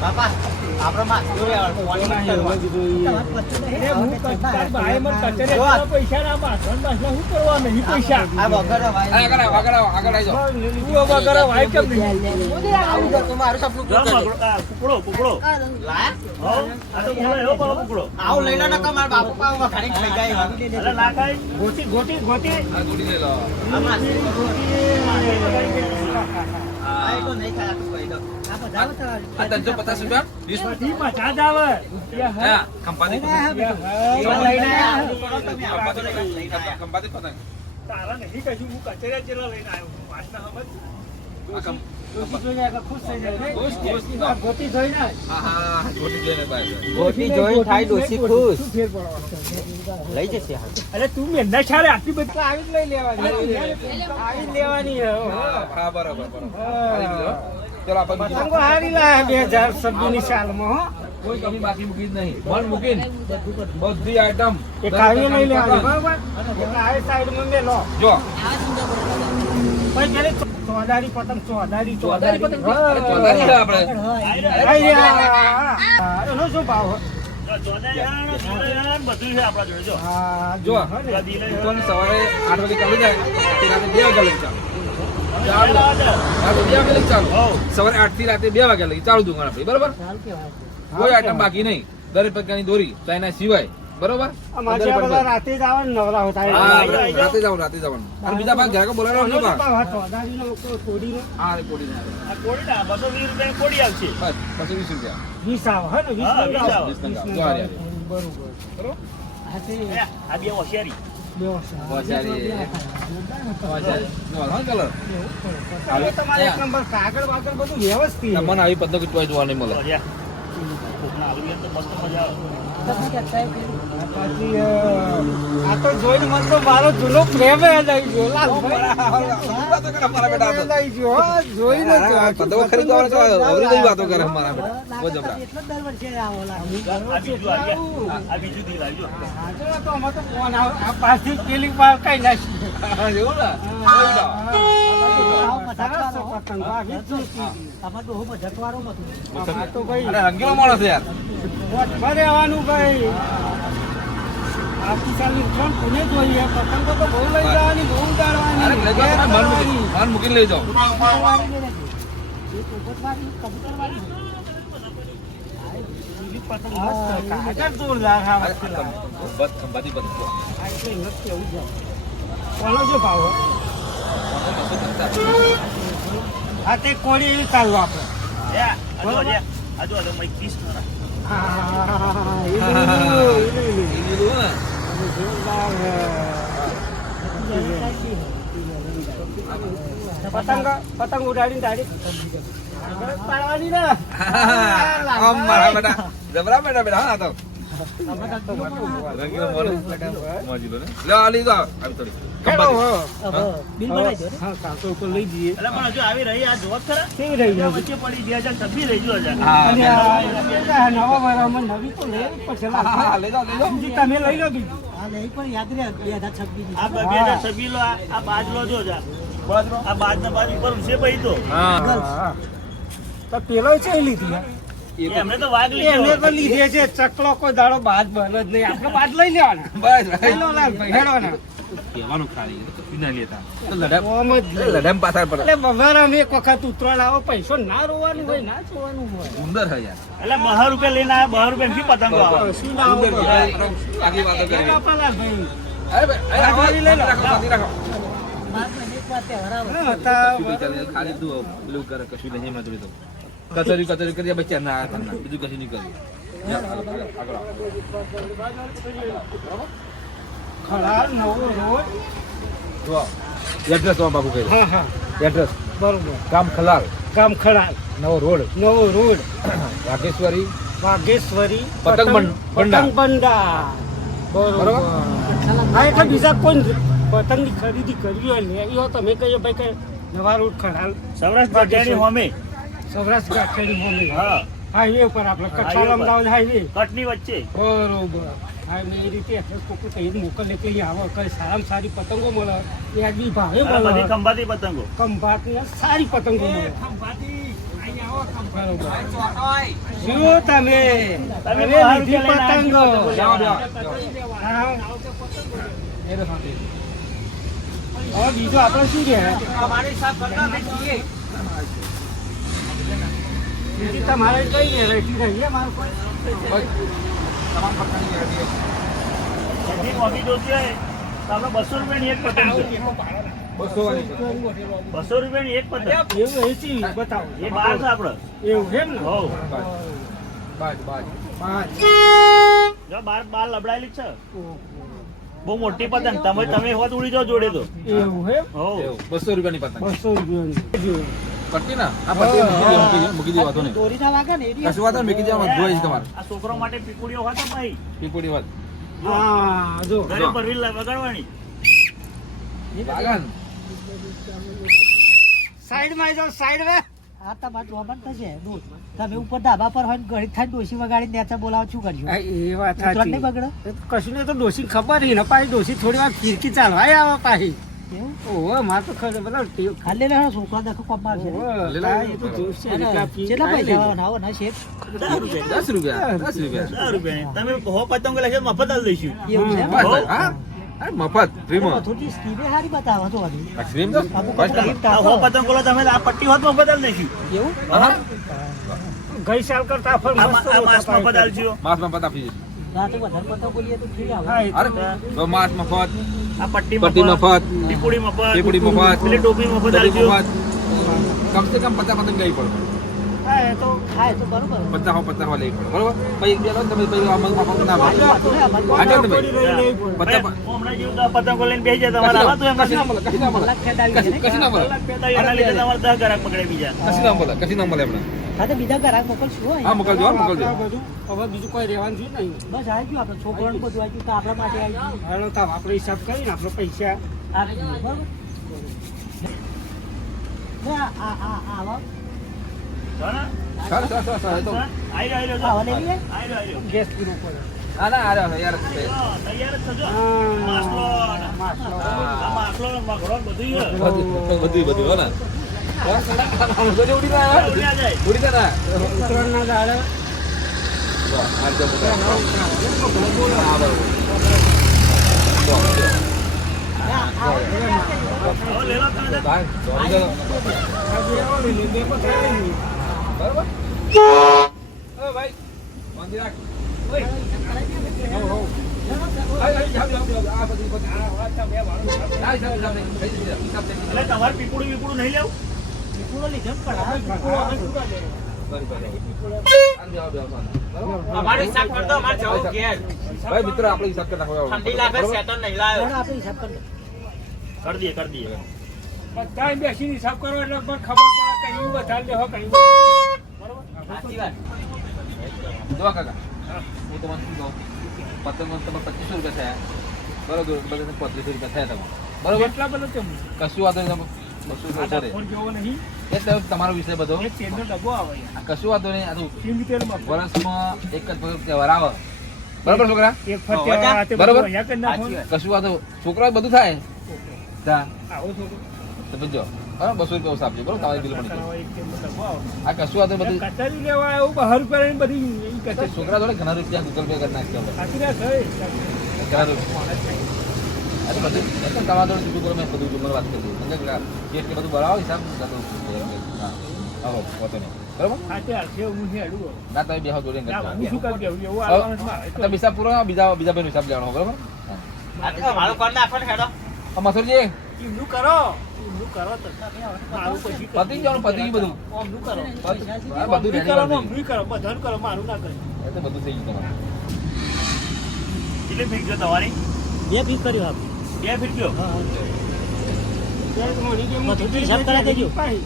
બાપા આપણે માં જોઈ આવવાનું એ હું તાર ભાઈ મને કચરિયા પૈસા ના બાસણ બાસણ શું કરવા નહીં પૈસા? આ વગર આગળ આવો, આગળ આવો, આગળ આવી જાઓ. તું વગર વાય કેમ નહીં? તમારું સપનું જો કુકડો કુકડો લાયા હો આ તો બોલે એવો પાવો કુકડો. આવું લઈ લો ને મારા બાપુ પાવ ખાલી થઈ જાય અરે ના ખાય. ગોટી ગોટી ગોટી. હા જોડી લઈ લો. આ તો નહીં થાય તું કહી દો આ બધા બતાવો. આ 350 રૂપિયા 20 બધી મજા જ આવે. હા ખંભાતી પતંગ. એવા લઈને આયા ખંભાતી પતંગ. તારા નહીં કશું હું કચરિયા જેટલા લઈને આવ્યો. વાતના સમજ. ખુશ ખુશ થઈ જાય. ખુશ, ખુશ. આ ગોટી જોઈને આય. હા હા જોડી દે ભાઈ. ગોટી જોઈ થાય ડોસી ખુશ શું ફેર પડવાનો? લઈ જશે હાલ અરે તું મહેનત છાડે આટલી બધી આવી જ લઈ લેવાની. આવી જ લેવાની હે. હા બરાબર બરાબર. આવી ગયો. ચલો આપણે બીજું. પતંગો હારી લાયા 2026 ની સાલમાં હો. કોઈ કમી બાકી મૂકી જ નહીં. મન મૂકીને બધી આઈટમ એ કાવી લઈ લેવાની બરાબર. એટલે આ સાઈડમાં મેલો. જો પછી પેલી ચોદારી પતંગ ચોદારી ચોદારી પતંગ. હા. અરે ચોદારી છે આપણે. આઈ યા. એનો શું ભાવ? જો ચોદાઈ બધું છે આપણા જોડે જો. હા જો બધી લઈ દુકાન સવારે 8 વાગે ચાલુ થાય તે રાતે 2 વાગે લગી ચાલુ. રાતે 2 વાગે લગી ચાલુ. સવારે 8 થી રાતે 2 વાગે લગી ચાલુ દુકાન આપણી બરોબર. કોઈ આઈટમ બાકી નહીં. દરેક પ્રકારની દોરી ચાઇના સિવાય બરોબર. અમારે ત્યાં બધા રાતે જ આવે ને નવરા હોતા. હા રાતે જવાનું. અને બીજા ભાગ ગ્રાહકો બોલાવવાનો એનો શું શું ભાવ? ભાવ? ચોદારીનો લોકો થોડીનો હા રે કોડી ના આવે. આ કોડી ના 220 રૂપિયા કોડી આવશે. બસ પછી 20 રૂપિયા. 20 આવે હે ને? 20 હા, 20 આવે. 20 ટકા. જો આ રહ્યા. બરોબર. બરોબર. આ બે હોશિયારી. બે વર્ષ. હોશિયારી. હોશિયારી. જો હા કલર. હવે તમારે એક નંબર કાગળ વાગળ બધું વ્યવસ્થિત. તમને આવી પતંગ ચોઈ જોવા નહીં મળે. કોકના આલુ તો મસ્ત મજા આવે. પછી આ તો જોઈને મને તો મારો જૂનો પ્રેમ યાદ આવી ગયો. લઈ ગયો હો, જોઈને જ. પતંગો ખરીદવાનો છો અવરી કઈ વાતો કરે અમારા બેટા. બહુ જબરા. એટલો જ દર વર્ષે આવો લાગે. આ બીજું આ ગયા. આ બીજું દી લાવજો. હાજર તો અમે તો ફોન આ પાછી પેલી પાર કઈ નાખી. એવું ને? આવો મજાક કરો. પતંગ વાગી જ જોતી. તમારે તો હું જટવારો હતું આ તો ભાઈ અરે રંગીલો માણસ છે યાર. વોટમાં રહેવાનું ભાઈ. આવતી સાલની ઉત્તરાયણ પુણે જોઈએ. પતંગો તો બહુ લઈ જવાની, બહુ ઉડાડવાની. અરે લઈ જાઓ, મન મૂકીને લઈ જાઓ. બીજી પતંગ મસ્ત. કાગળ જોરદાર આ વખતે લાગે. બસ ખંભાતી પતંગ. આ એટલે નથી એવું જ. કોનો જો ભાવ હોય? હા તે કોળી એવી ચાલુ આપણે. હા, એ લીધું. જોરદાર પતંગ ઉડાડીને ડાયરેક્ટ પાડવાની ને. આમ મારા બેટા જબરા બેટા હા તો રંગીલો માણસ મોજીલો ને લે આ લઈ જાઓ આવી થોડી હેલો, બિલ બનાવી દો ને. હા કાંતો ઉપર લઈ જઈએ. એટલે પણ હજુ આવી રહી આ જોબ ખરા કેવી રહી જાય? વચ્ચે પડી 2026 રહી ગયો છે અને આ નવા વાળામાં નવી તો લેવી જ પડશે. હા લઈ જાઓ બીજી તમે લઈ લો બીજી. હા નહીં પણ યાદ રહે 2026 આ 2026 લો આ બાજલો જો જા આ બાજ ના બાજુ પર છે ભાઈ તો હા. તો પેલો છે એ લીધી. એમને તો વાગ એમને લીધો તો લીધે છે. ચકલો કોઈ દાડો બાજ બને જ નહીં. આપણે બાજ લઈ લેવાના. બસ હેલો લાલભાઈ, હેડો ને. કહેવાનું ખાલી તો કશું ના લેતા તો લડામ ઓમ જ લઈ. લડામ પાછળ પડે એટલે બગારામાં એક વખત ઉતરાણ આવો પૈસો ના રોવાનું હોય, ના જોવાનું હોય. સુંદર છે યાર એટલે 12 રૂપિયા લઈને આવ્યા 12 રૂપિયા થી પતંગો આવે કશું ના હોય. આગલી વાતો કરી બાપા લાલભાઈ. અરે ભાઈ અરે આવો લઈ લો રાખો રાખો એક વાત તહેવાર આવે હા, હતા. ખાલી તું પેલું કરે કશું નહીં એમાં જોડી તો કચરી કરી બચ્ચા ના ના બીજું કશું નહીં કર્યું આગળ ખડાલ નવો રોડ. જો એડ્રેસ તો બાબુ કહી હા હા એડ્રેસ બરોબર. ગામ ખલાલ ગામ ખડાલ, નવો રોડ નવો રોડ, રાકેશ્વરી વાઘેશ્વરી પતંગ ભંડાર. પતંગ ભંડાર. બરોબર. હા એટલે બીજા કોઈ પતંગની ખરીદી કરવી હોય લેવી હોય તમે કહીએ ભાઈ કે નવા રોડ ખડાલ સૌરાષ્ટ્ર ગઢિયાની હોમે સૌરાષ્ટ્ર ગાંઠિયાની મમ્મી. હા હાઈવે ઉપર આપણે કચ્છ અમદાવાદ હાઈવે. કટની વચ્ચે બરોબર. હાઈવે એ રીતે એડ્રેસ કોક કઈ મોકલ એટલે અહીં આવો કઈ સારામાં સારી પતંગો મળે. વ્યાજબી ભાવે આ બધી મળે. ખંભાતી પતંગો ખંભાતની સારી પતંગો મળે. બરોબર. શું તમે તમે તમે 12 લીધી રૂપિયા લઈને પતંગો. પતંગો લેવાના. હા. હવે બીજું આપણે શું છે? બીજી તમારે કઈ વેરાયટી રહી મારે કોઈ? જેટલી મોંઘી જોતી હોય તો આપણે 200 રૂપિયાની એક પતંગ છે 200 રૂપિયાની એક પતંગ એવું એ ચીજ બતાવો. એ 12 છે આપણે એવું છે એમ ને? હોવ બાજ પાંચ. જો 12 લબડાયેલી જ છે બહુ મોટી પતંગ તમે હોત ઉડી જાઓ જોડે તો એવું હે? હોવ 200 રૂપિયાની પતંગ 200 રૂપિયાની. પટ્ટી ના આ પટ્ટી મૂકી દેવા તો નહીં દોરી ના વાગે ને એની કશું વાત નહીં, મૂકી દેવા ધોઈ તમારે આ છોકરો માટે પીપુડીઓ હતા ભાઈ પીપોડી વાત હા જો ઘરે પર વીલ વગાડવાની બાગાન સાઈડ માં જાઓ, સાઈડ માં. આ તમારે જોવાનું થશે દૂર તમે ઉપર ધાબા પર હોય ને ઘડી થાય ડોસી વગાડી નેચા બોલાવો શું કરજો હા, એ વાત ઉતરાણ સાચી. નહીં બગડે કશું નહીં તો ડોસી ખબર નહીં ને પાછી ડોસી થોડી વાર ફીરકી ચાલવાય આવે પાછી. એવું ઓહો માર તો ખબર બધા ટેવ. ખાલી રહે છોકરા દેખો કોમ મારશે ઓહો, લેલા. એ તો જોશે. એટલા ફી કેટલા ખાઈ પૈસા લેજો. આવો ના શેઠ 10 રૂપિયા 10 રૂપિયા 10 રૂપિયા તમે હો પતંગો લેશો તો મફત આલી દઈશું એવું છે બસ, બસ, હા અરે મફત ફ્રીમાં થોડી સ્કીમે સારી બતાવો તો હજી. આ સ્ક્રીમ તો અમુક બસ તો તમારે. આ હો પતંગો લો તમે આ પટ્ટી હોત મફત આલી દઈશું એવું હા ગઈ સાલ કરતા ફળ આ મસ્ત આ ઓછા માસ મફત ભાવે. આલજો માસમાં પતા આપી દીધી. ના તો વધારે પતંગ બોલીએ તો ફ્રી આવે હા, એ અરે તો તો માસ મફત આ પટ્ટી પટ્ટી મફત પીપુડી મફત પીપુડી મફત પેલી ટોપી મફત ટોપી આલજો મફત કમ સે કમ 50 પતંગ લેવી પડે હા, એ તો હા એ તો બરોબર 50 લેવી પડે બરોબર પછી બે લો ને તમે પછી આમાં મફત ના વાંધો મળે. વાંધો નહીં, અમારે આગળ તમે. થોડી રહી લેવી પડે. પચાસ ભાઈ, હમણાં જેવું તો પતંગો લઈને બેસી જાય તમારે આવા તો એમ કશી ના મળે કશી ના મળે કલાક ખેડાવી છે ને. કશી ના મળે એના લીધે તમારે 10 ગ્રાહક પકડે બીજા કશી ના મળે કશી ના મળે હમણાં હા તો બીજા ઘરાક મોકલશું હો હા મોકલજો હા, મોકલજો આ બધું હવે બીજું કોઈ રહેવાનું છે નહીં. બસ આવી ગયું આપણે છોકરાને બધું આવી ગયું તો આપણા માટે આવી ગયું હાલો તો આપણે હિસાબ કરીને આપણે પૈસા આપી દીધું બરોબર ને આવા જો ને? સારું સારું સારું સારું એ તો આઈ રહ્યો આવા લેવી હે? આઈ રહ્યો ગેસ પીવું પડે. ના ના અરે યાર છે. તૈયાર જ થજો હા. માસલો માસલો. આ માસલો મગરો બધું છે. બધું હો ને ઉડી ના ઉડ્યા જાય. ઉડી ના ઉત્તરાયણના દાડે જો આ જો બધા હા બરોબર હવે લે લો તમે. ભાઈ દોડી ગયો આજે આવો ને બે પકડાય નહીં. બરોબર ઓ ભાઈ મંદિર રાખ ઓય હો આય જાવ આ બધી આ વાત બે વાળો ના હિસાબ એટલે તમારે પીપળું બીપળું નહીં લેવું? પૂરો લીધો ને પણ હવે પૂરો હવે શું કરે? અમારો હિસાબ કર દો, અમારે જવું ઘેર. ભાઈ મિત્ર આપણે હિસાબ કરી નાખો ઠંડી લાગે છે તો નહીં લાવ્યો. આપણે હિસાબ કરી દો. કરી દઈએ કરી દઈએ. બધાય બેસીને હિસાબ કરો એટલે પણ ખબર પડે કઈ વધારે લેવો કઈ સાચી વાત. જો કાકા હું તમને શું કહું પતંગ તમારે 2500 રૂપિયા થયા બરોબર બધા 3500 રૂપિયા થયા તમારે બરોબર એટલા બધા કેમ કશું વાંધો નહીં તમે 200 રૂપિયા છે ફોન જેવો નહીં એટલે તમારો વિષય બધો એક તેલનો ડબ્બો આવે આ કશું વાંધો નહીં આ તો સિંગ તેલમાં વર્ષમાં એક જ વખત તહેવાર આવે બરોબર છોકરા એક ફરતે આ તે બરોબર. બધું અહીંયા કરી નાખો ને. કશું વાંધો છોકરા બધું થાય જા આવો છોકરો તો પૂછજો બરાબર 200 રૂપિયા ઓછા આપજો બરોબર તમારી બિલ પણ કરાવો, એક તેલનો ડબ્બો આવે. આ કશું વાંધો બધું કચેરી લેવા આવું બહાર રૂપિયા બધી ઈ કચેરી. છોકરા જોડે ઘણા રૂપિયા ગૂગલ પે કરી નાખશે આપણે સાચી વાત છે. ઘણા રૂપિયા આ તો બધું એટલે તમારા જોડે જુદું કરો મેં બધું મને વાત કરી દીધી સમજે કે બધું બરાબર હિસાબ હા આવો વાંધો નહીં બરોબર સાચી વાત છે, હું છે અડું. ના તમે બેહો જોડે ના, હું શું કામ કેવું એવું આવવાનું જ ના. એ તો તમે હિસાબ પૂરો બીજા ભાઈનો હિસાબ લેવાનો બરોબર આ તો મારો કર નાખો ને હેડો. મસૂરજી એમનું કરો એમનું કરો તો મારું પછી કરો. પતિ જવાનું પતિ બધું ઓમનું કરો. આ બધું ઓમનું ready કરો, કરી ઓમનું કરો, બધાનું કરો, મારું ના કરો. એ તો બધું થઈ ગયું તમારે કેટલી ફીટ છે તમારી? બે ફીટ કર્યો આપણે. 2 ફીટ ગયો. ત્યારે તમારી જેમ બધું તો હિસાબ કરાવી દેજો. પાહી.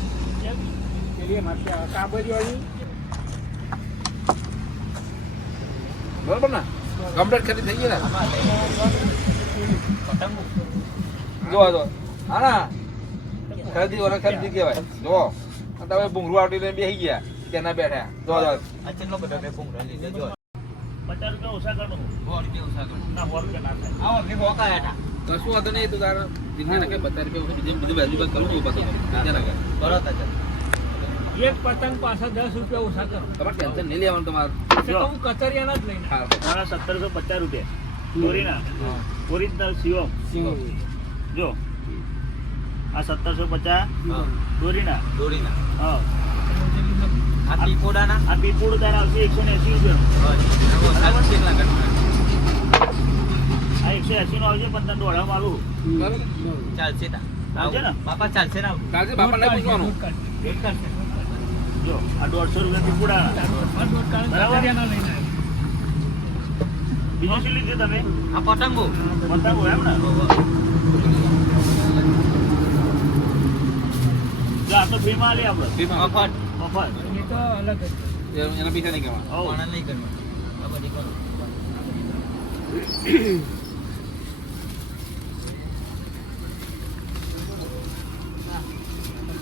પેલી માથે આ કાબરીવાળી. બરોબર ને કમ્પ્લીટ ખરી થઈ ગઈ ને જો જો હા ના ખરીદી વાળા ખરીદી કહેવાય જો તમે ભૂંગળું આવડી લઈને બેસી ગયા તેના બેઠા જો જો આ કેટલો બધો બે ભૂંગળા લીધો જો 50 રૂપિયા ઓછા કરો. 100 રૂપિયા ઓછા કરો ના 100 રૂપિયા ના થાય. આવો મેં મોકા હેઠા કશું વાંધો નહીં તું તારા દિનના કે 50 રૂપિયા બીજી બધી વેલ્યુ કરું છું પાછું બીજા ના કર બરોબર છે એક પતંગ પાછા 10 રૂપિયા ઓછા કરો. તમારે ટેન્શન નહીં લેવાનું તમારે એટલે તો હું કચરિયાના જ લઈને હા મારા 1750 રૂપિયા. દોરીના ઓરિજિનલ સિવમ. જો આ 1750 દોરીના. દોરીના હા આ પીપોડાના આ પીપોડ તાર આવશે 180 રૂપિયા. આ કેટલા ઘટના આ 180 નો આવશે પણ તને દોડામાં આલું. બરોબર ચાલશે તા આવશે ને? બાપા ચાલશે ને કાલથી બાપા નહીં પૂછવાનું જો આ 150 રૂપિયા પીપોડાના. બરાબર? કચરિયાના લઈને આવ્યો. બીજું શું લીધું તમે? આ પતંગો પતંગો એમ ને? જો આ તો ફ્રીમાં આલી આપણે. મફત મફત. એ તો અલગ જ. એના પૈસા નહીં કહેવાના હોવ. પણ નહીં કરવાનું આ બધી કરો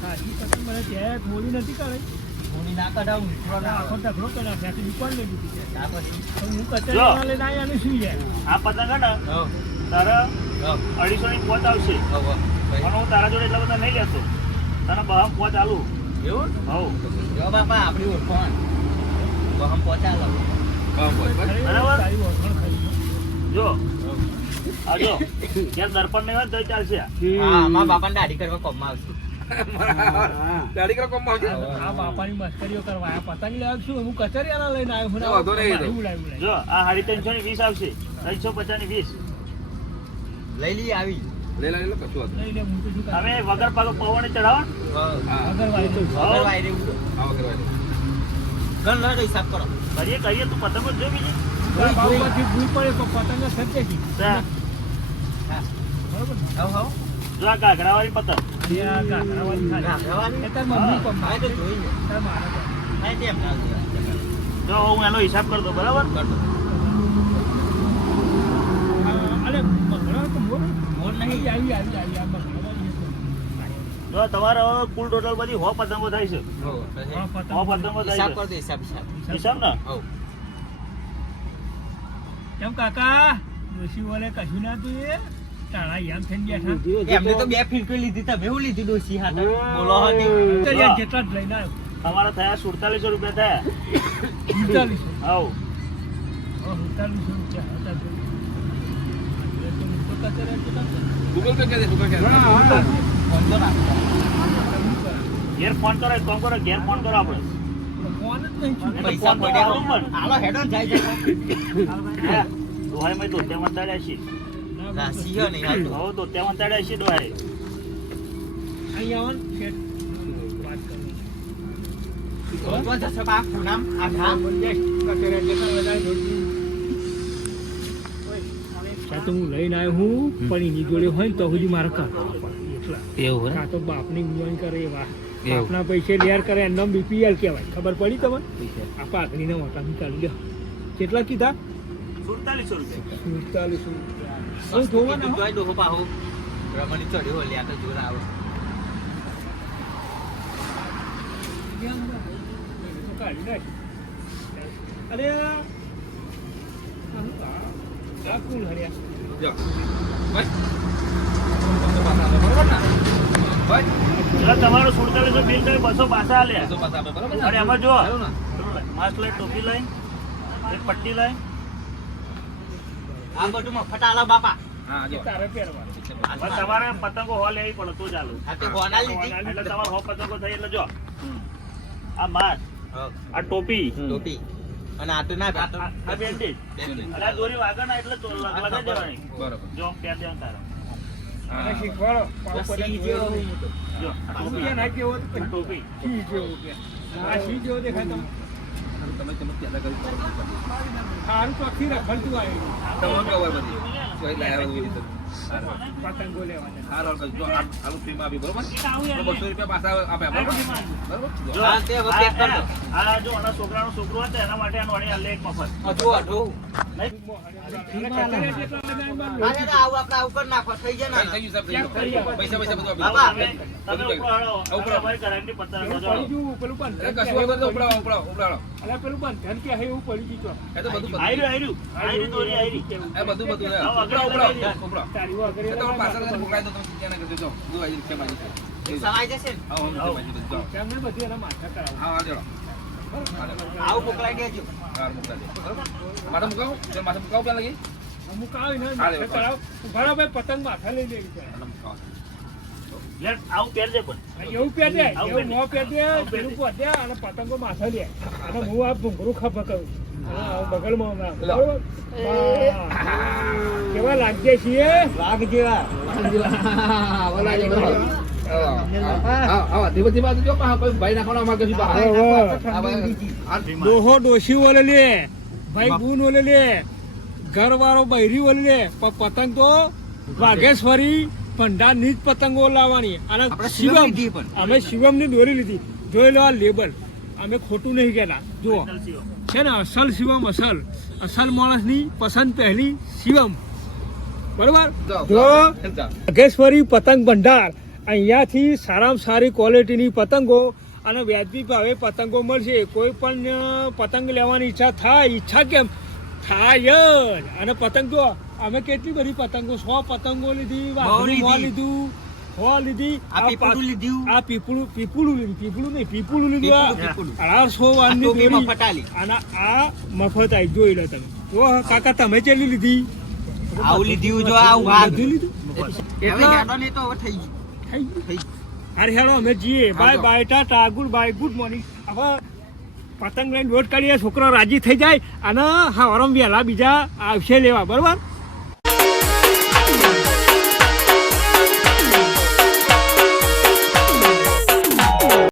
સાચી પતંગ મને ત્યાં મોડી નથી કરે. કોની ના કઢાવું આખો ઢગલો કરી નાખ્યો. આખી દુકાન લઈ લીધી છે. આ પછી હવે હું કચરિયાના લઈને આવ્યા અને શું જાય? આ પતંગ હે ને હો તારા હો 250 ની પોત આવશે. હો પણ હું તારા જોડે એટલા બધા નહીં લેતો. તને બહાર પોત આલું. એવું હોવ. જો બાપા આપણી ઓળખાણ તો હમ પહોંચાડો બરાબર? તારી ઓળખાણ ખરી. જો આ જો ત્યાં દર્પણ નહીં હોય તો ચાલશે. હા મારા બાપાને દાઢી કરવા કોમમાં આવશે દાઢી કરો કોમ આવશે આ બાપાની મસ્કરીઓ કરવા આ પતંગ લેવા શું હું કચરિયાના લઈને આવ્યો મને વાંધો નહીં એ તો. ઉડાય જો આ 350 ની 20 આવશે. 350 ની 20. લઈ લઈએ આવી લે લે લે કશું વાંધો લઈ લે હું તો શું કરું? તમે વગર પવને ચડાવો ને? હા વગર વાળી તો વગર વાયરે ઉડો આવો કરવાની ગણ લો હિસાબ કરો કરીએ કરીએ તું પતંગો જ જો બીજી. બાપાથી ભૂલ પડે તો પતંગ સજ્જે કી. તા. હા બરોબર ને? હવ હવ જો આ ઘાઘરાવાળી પતંગ. એ આ ગાઘરાવાળી ખાલી. ગાઘરાવાળી? એ તાર મમ્મી કોમ હા તો જોઈ લે તાર મારા કોમ. હા તેમ ના જો હું એનો હિસાબ કરતો બરાબર. અરે મંગળવાર તો મોર મોર નહીં આવી આ મંગળવારી છે. જો તમારે હવે કુલ ટોટલ બધી 100 પતંગો થાય છે. હો હા, 100 પતંગ. પતંગો થાય હિસાબ છે. કરો હિસાબ હિસાબ હિસાબ ને? હો કેમ કાકા ડોશી બોલે કશું ના તું એ તાળા યામ થઈને બેઠા એમને તો 2 ફીરકી લીધી તમે હું લીધી ડોસી હાથ બોલો હતી તો યાર જેટલા જ લઈને આવ્યો તમારા થયા 4700 રૂપિયા થયા 4700 આવો 4700 રૂપિયા હતા જો ગૂગલ પે કે દે ગૂગલ કે ઘેર ફોન કરો એક કામ કરો ઘેર ફોન કરો આપણે ફોન જ નહીં છૂટતો. પૈસા પડ્યા હાલો હેડો ને જાય જાય દોહાઈ માં તો ત્યાં તાડ્યા છે રાશી હે નહીં હાલતો હવે તો ત્યાં તાડ્યા છે દોહાઈ અહીંયા આવો ને શેઠ વાત કરવાની. તો જશે બા નામ આ નામ ત્યાં તો હું લઈને આવ્યો હું પણ એની જોડે હોય ને તો સુધી મારે કરવા એટલા એવું કાં તો બાપની ગુમાન કરે એવા બાપના પૈસે લેર કરે એનું નામ BPL કહેવાય ખબર પડી તમને આ પાઘડીના મોટા ચાલુ લ્યો કેટલા કીધા 4700 રૂપિયા 4700 હું જોવાના હો. ડોહો પાહો રમણી ચડ્યો લ્યા તો જોર આવે કાઢી નાખ. અરે આ કુલ હર્યા જો ભાઈ બરોબર ને ભાઈ ચલો તમારું 4700 બિલ તમે 200 પાછા આલ્યા તો પાછા આપે બરોબર ને અને એમાં જો સારું ને માસ્ક લઈ ટોપી લઈ એક પટ્ટી લઈ આ બધું ફટાલા બાપા હા જો તારે પહેરવાનું પણ તમારે પતંગો હો લેવી પડે તો ચાલુ આ તો ગોના લીધી એટલે તમારે હો પતંગો થઈ એટલે જો આ માસ્ક આ ટોપી ટોપી અને આ તો ના આ બેન્ડેજ અને આ દોરી વાગણ ના એટલે તો લગાવી દેવાની બરોબર જો પહેર દેવાનું તારે અને શીખવાડો પાવ પડાવી જેવો જો રૂપિયા નાખી દેવો તો આ ટોપી સી જેવો કે આ સી જેવો દેખાય તમને તમે પેદા કરી સારું તો આખી રખડતું આવ્યું તમને ખબર બધી કોઈ લાયા એવી રીતે પતંગો લેવાના હાલ જો આલુ ફ્રીમાં આપી બરોબર 200 રૂપિયા પાછા આપે બરોબર બરોબર જો હા, તે હવે પેક કરી દો. આ જો આના છોકરાનો છોકરો હતો એના માટે આ નોણી આ લે એક મફત અઢો અઢો નહીં અરે આવું આપણે આવું કરી નાખો થઈ જાય ને થઈ ગયું સાહેબ થઈ ગયું પૈસા પૈસા બધું બાબા, આપી તમે ઉપર હળો ઉપર. ભાઈ કરાવી પતંગ એવું જો પડી ગયું, પેલું એ બંધન કશું કે વગર તો એવું ઉપડાવો ઉપડાવો ઉપડાવો અલા, પેલું બંધન કે હે એવું પડી ગયું એ તો બધું આયરું દોરી આયરી એ બધું બધું હે. આવો આગળ ઉપડાવો લગાવી ઉપડાવો ઉપડાવો તારી વાગરે એ તો પાછળ કરીને મોકલાઈ દો તમે ચિંતા ના કરજો જો જો આ રીતે મારી છે સવાઈ જશે ને આવો હમ મારી છે જો તેમને બધી એના માથા કરાવો હા આ જો આવું મોકલાઈ દેજો હા મોકલા દે બરોબર માથે મુકાવો તે માથે મુકાવો પેલા લગી અમુક આવીને હા, માથા કરાવો ઉભા રહો ભાઈ, પતંગ માથા લઈ લેવી છે આને મુકાવો લેટ આવું પહેરજે પણ એવું પહેરજે, આવું એવું પહેરજે. ન પહેરજે, આવું પેલું પહેરજે. પહેરજે અને પતંગો માથા લે અને હું આ ભૂંગળું ખભા કરું હા, બગલમાં હમણાં. લો. બરોબર? હા. કેવા લાગજે છીએ વાઘ જેવા ડોહો ડોશી ઓલે લે ભાઈ બુન ઓલે લે ઘર વાળો બૈરી ઓલે લે પણ પતંગ તો વાઘેશ્વરી ભંડાર ની જ પતંગો લાવવાની અને આપણે શિવમ શિવમ લીધી પણ. અમે શિવમ ની દોરી લીધી જોઈ લો આ લેબલ અમે ખોટું નહીં કહેતા જુઓ છે ને અસલ શિવમ અસલ માણસ ની પસંદ પહેલી શિવમ બરોબર જો વાઘેશ્વરી પતંગ ભંડાર અહીંયાથી સારામાં સારી ક્વોલિટીની પતંગો અને વ્યાજબી ભાવે પતંગો મળશે કોઈ પણ પતંગ લેવાની ઈચ્છા કેમ થાય જ અને પતંગ જો અમે કેટલી બધી પતંગો 100 પતંગો લીધી વાઘનું મોં લીધું 100 લીધી આ પીપળું લીધું. આ પીપળું લીધું પીપળું લીધું પીપળું. આ 1800 વારની ટોપીમાં દોરી ફટાલી. અને આ મફત આવી જોઈ લો તમે જો કાકા તમે કેટલી લીધી આવું લીધું જો આવું વાઘ બધું લીધું હવે એટલા હેડો નહીં તો હવે થઈ ગયું થઈ ગયું. થઈ ગયું. અરે હેડો અમે જઈએ બાય આવજો. બાય ટાટા ગુડ મોર્નિંગ હવે પતંગ લઈને લોટ કાઢીએ છોકરો રાજી થઈ જાય અને હા વહેલા બીજા આવશે લેવા બરોબર